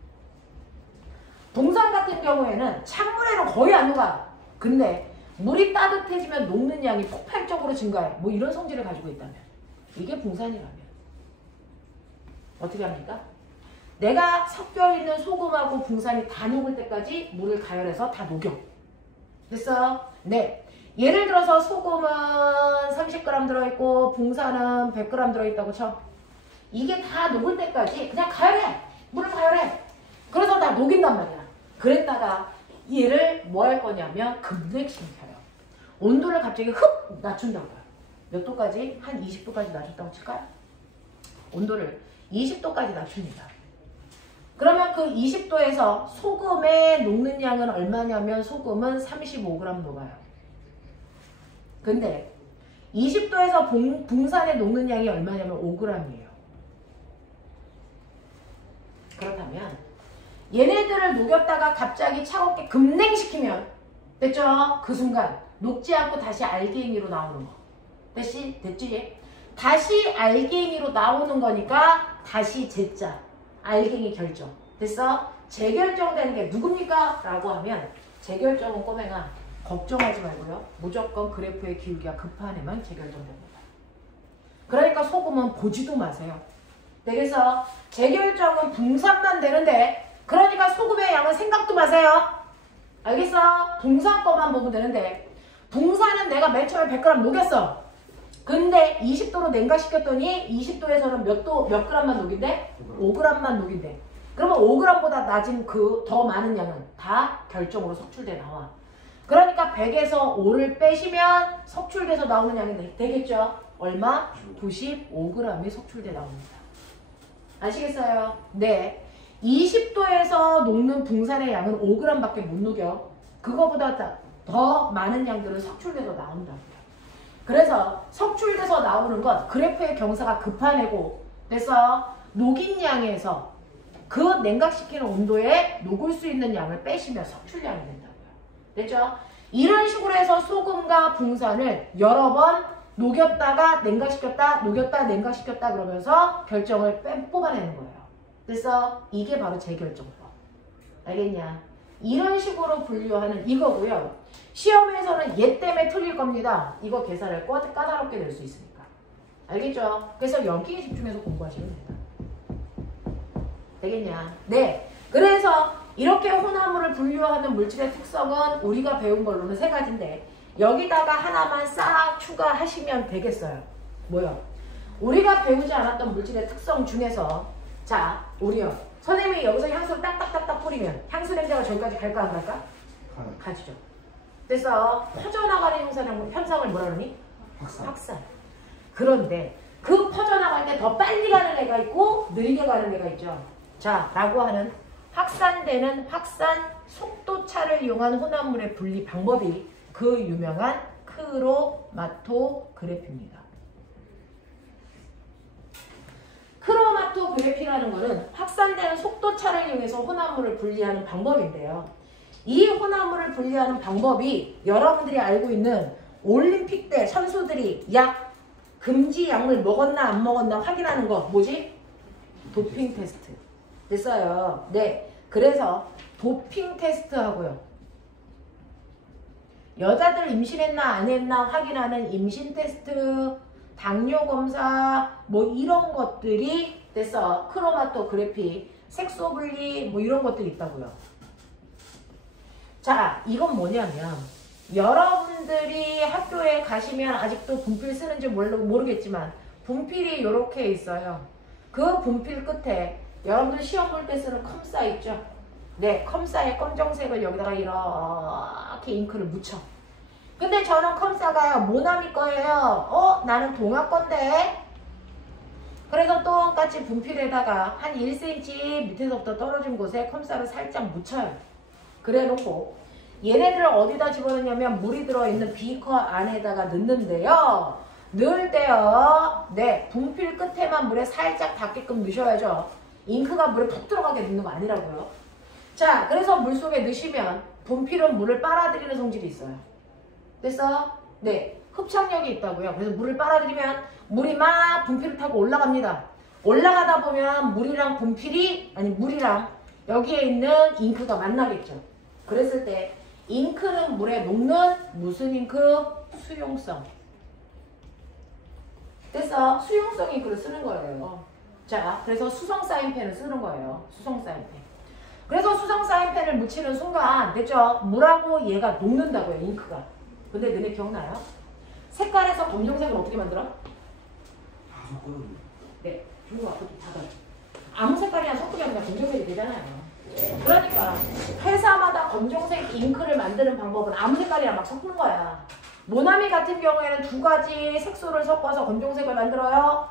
붕산 같은 경우에는 찬물에는 거의 안 녹아. 근데 물이 따뜻해지면 녹는 양이 폭발적으로 증가해. 뭐 이런 성질을 가지고 있다면. 이게 붕산이라면. 어떻게 합니까? 내가 섞여있는 소금하고 붕산이 다 녹을 때까지 물을 가열해서 다 녹여. 됐어? 네. 예를 들어서 소금은 30g 들어있고 붕산은 100g 들어있다고 쳐. 이게 다 녹을 때까지 그냥 가열해. 물을 가열해. 그래서 다 녹인단 말이야. 그랬다가 얘를 뭐 할 거냐면 급냉시켜요. 온도를 갑자기 흡 낮춘다고요. 몇 도까지? 한 20도까지 낮췄다고 칠까요? 온도를 20도까지 낮춥니다. 그러면 그 20도에서 소금의 녹는 양은 얼마냐면 소금은 35g 녹아요. 근데 20도에서 붕산의 녹는 양이 얼마냐면 5g이에요. 그렇다면 얘네들을 녹였다가 갑자기 차갑게 급냉시키면 됐죠? 그 순간 녹지 않고 다시 알갱이로 나오는 거. 됐지? 다시 알갱이로 나오는 거니까 다시 제자. 알갱이 결정. 됐어? 재결정되는 게 누굽니까? 라고 하면 재결정은 꼬맹아 걱정하지 말고요. 무조건 그래프의 기울기가 급한 애만 재결정됩니다. 그러니까 소금은 보지도 마세요. 그래서 재결정은 붕산만 되는데 그러니까 소금의 양은 생각도 마세요. 알겠어? 붕산 거만 보면 되는데 붕산은 내가 맨 처음에 100g 녹였어. 근데 20도로 냉각시켰더니 20도에서는 몇 g만 녹인대? 5g만 녹인대. 그러면 5g보다 낮은 그 더 많은 양은 다 결정으로 석출돼 나와. 그러니까 100에서 5를 빼시면 석출돼서 나오는 양이 되겠죠? 얼마? 95g이 석출돼 나옵니다. 아시겠어요? 네. 20도에서 녹는 붕산의 양은 5g밖에 못 녹여. 그거보다 더 많은 양들은 석출돼서 나온다고요. 그래서 석출돼서 나오는 건 그래프의 경사가 급한 애고 그래서 녹인 양에서 그 냉각시키는 온도에 녹을 수 있는 양을 빼시면 석출량이 된다고요. 됐죠? 이런 식으로 해서 소금과 붕산을 여러 번 녹였다가 냉각시켰다 녹였다 냉각시켰다 그러면서 결정을 뽑아내는 거예요. 그래서 이게 바로 재결정법. 알겠냐? 이런 식으로 분류하는 이거고요. 시험에서는 얘 때문에 틀릴 겁니다. 이거 계산을 까다롭게 낼 수 있으니까. 알겠죠? 그래서 여기에 집중해서 공부하시면 된다. 되겠냐? 네. 그래서 이렇게 혼합물을 분류하는 물질의 특성은 우리가 배운 걸로는 3가지인데 여기다가 하나만 싹 추가하시면 되겠어요. 뭐요? 우리가 배우지 않았던 물질의 특성 중에서 자, 우리요. 선생님이 여기서 향수를 딱딱딱딱 뿌리면 향수 냄새가 저기까지 갈까 안 갈까? 가지죠. 그래서 퍼져나가는 현상을 뭐라 그러니? 확산. 그런데 그 퍼져나갈 때 더 빨리 가는 애가 있고 느리게 가는 애가 있죠. 자, 라고 하는 확산되는 확산 속도차를 이용한 혼합물의 분리 방법이 그 유명한 크로마토그래피입니다. 크로마토그래피라는 것은 확산되는 속도차를 이용해서 혼합물을 분리하는 방법인데요. 이 혼합물을 분리하는 방법이 여러분들이 알고 있는 올림픽 때 선수들이 약 금지 약물 먹었나 안 먹었나 확인하는 거 뭐지? 도핑 테스트. 됐어요. 네. 그래서 도핑 테스트 하고요. 여자들 임신했나 안 했나 확인하는 임신 테스트, 당뇨 검사, 뭐 이런 것들이 됐어. 크로마토그래피, 색소 분리 뭐 이런 것들이 있다고요. 자, 이건 뭐냐면 여러분들이 학교에 가시면 아직도 분필 쓰는지 모르겠지만 분필이 이렇게 있어요. 그 분필 끝에 여러분들 시험 볼 때 쓰는 컴사 있죠? 네, 컴사에 검정색을 여기다가 이렇게 잉크를 묻혀. 근데 저는 컴사가 모나미 거예요. 나는 동아 건데. 그래서 똑같이 분필에다가 한 1cm 밑에서부터 떨어진 곳에 컴사를 살짝 묻혀요. 그래 놓고 얘네들을 어디다 집어넣냐면 물이 들어있는 비커 안에다가 넣는데요. 넣을 때요. 네, 분필 끝에만 물에 살짝 닿게끔 넣으셔야죠. 잉크가 물에 푹 들어가게 넣는 거 아니라고요. 자, 그래서 물속에 넣으시면 분필은 물을 빨아들이는 성질이 있어요. 됐어? 네, 흡착력이 있다고요. 그래서 물을 빨아들이면 물이 막 분필을 타고 올라갑니다. 올라가다 보면 물이랑 분필이 아니 물이랑 여기에 있는 잉크가 만나겠죠. 그랬을 때 잉크는 물에 녹는 무슨 잉크? 수용성. 됐어? 수용성 잉크를 쓰는 거예요. 자, 그래서 수성 사인펜을 쓰는 거예요. 수성 사인펜. 그래서 수성 사인펜을 묻히는 순간 됐죠? 물하고 얘가 녹는다고요. 잉크가. 근데 너네 기억나요? 색깔에서 검정색을 어떻게 만들어? 네, 이거 앞으로 닫아요. 아무 색깔이나 섞으면 그냥 검정색이 되잖아요. 그러니까 회사마다 검정색 잉크를 만드는 방법은 아무 색깔이랑 막 섞는 거야. 모나미 같은 경우에는 2가지 색소를 섞어서 검정색을 만들어요.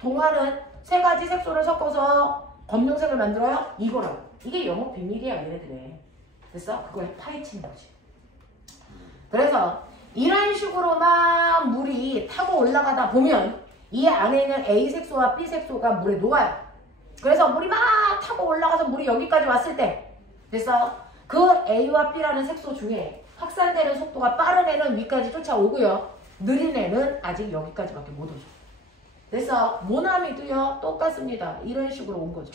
동화는 3가지 색소를 섞어서 검정색을 만들어요. 이거라고. 이게 영업 비밀이야 얘네들의. 됐어? 그걸 파헤치는 거지. 그래서 이런 식으로 막 물이 타고 올라가다 보면 이 안에 있는 A 색소와 B 색소가 물에 녹아요. 그래서 물이 막 타고 올라가서 물이 여기까지 왔을 때 됐어? 그 A와 B라는 색소 중에 확산되는 속도가 빠른 애는 위까지 쫓아오고요. 느린 애는 아직 여기까지밖에 못 오죠. 그래서 모나미도요 똑같습니다. 이런 식으로 온 거죠.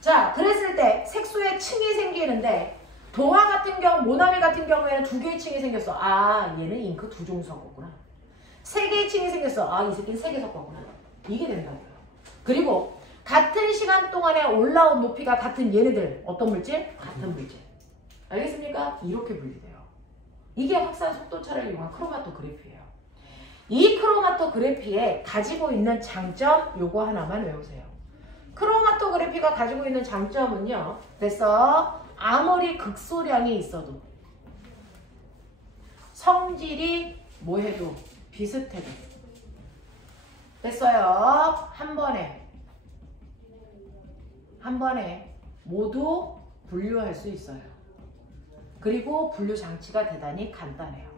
자, 그랬을 때 색소에 층이 생기는데 동화 같은 경우, 모나미 같은 경우에는 2개의 층이 생겼어. 아, 얘는 잉크 2종 섞었구나. 3개의 층이 생겼어. 아, 이 새끼는 3개 섞었구나. 이게 된다고요. 그리고 같은 시간 동안에 올라온 높이가 같은 얘네들 어떤 물질? 같은 물질. 알겠습니까? 이렇게 분리돼요. 이게 확산 속도차를 이용한 크로마토그래피예요. 이 크로마토그래피에 가지고 있는 장점 요거 하나만 외우세요. 크로마토그래피가 가지고 있는 장점은요. 됐어? 아무리 극소량이 있어도 성질이 뭐 해도 비슷해도 됐어요. 한 번에 모두 분류할 수 있어요. 그리고 분류 장치가 대단히 간단해요.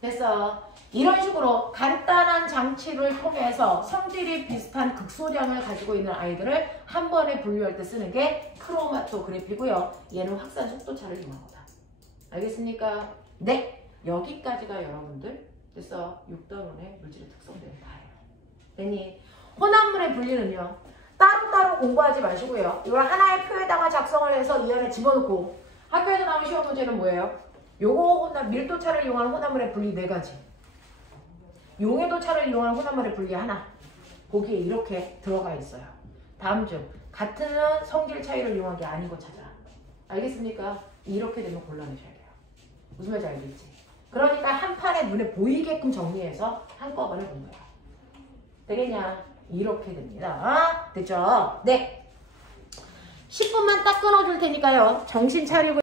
됐어. 이런 식으로 간단한 장치를 통해서 성질이 비슷한 극소량을 가지고 있는 아이들을 한 번에 분류할 때 쓰는 게 크로마토그래피고요. 얘는 확산 속도차를 이용한 거다. 알겠습니까? 네. 여기까지가 여러분들 됐어. 6단원의 물질의 특성들이 다예요. 됐니? 혼합물의 분리는요. 따로따로 공부하지 마시고요. 이걸 하나의 표에다가 작성을 해서 이 안에 집어넣고 학교에서 나온 시험 문제는 뭐예요? 요거 밀도차를 이용한 혼합물의 분리 4가지. 용해도차를 이용한 혼합물의 분리 하나. 거기에 이렇게 들어가 있어요. 다음 중 같은 성질 차이를 이용한 게 아닌 거 찾아. 알겠습니까? 이렇게 되면 곤란해져야 돼요. 무슨 말인지 알겠지? 그러니까 한 판에 눈에 보이게끔 정리해서 한꺼번에 공부해요. 되겠냐? 이렇게 됩니다. 됐죠? 네. 10분만 딱 끊어줄 테니까요. 정신 차리고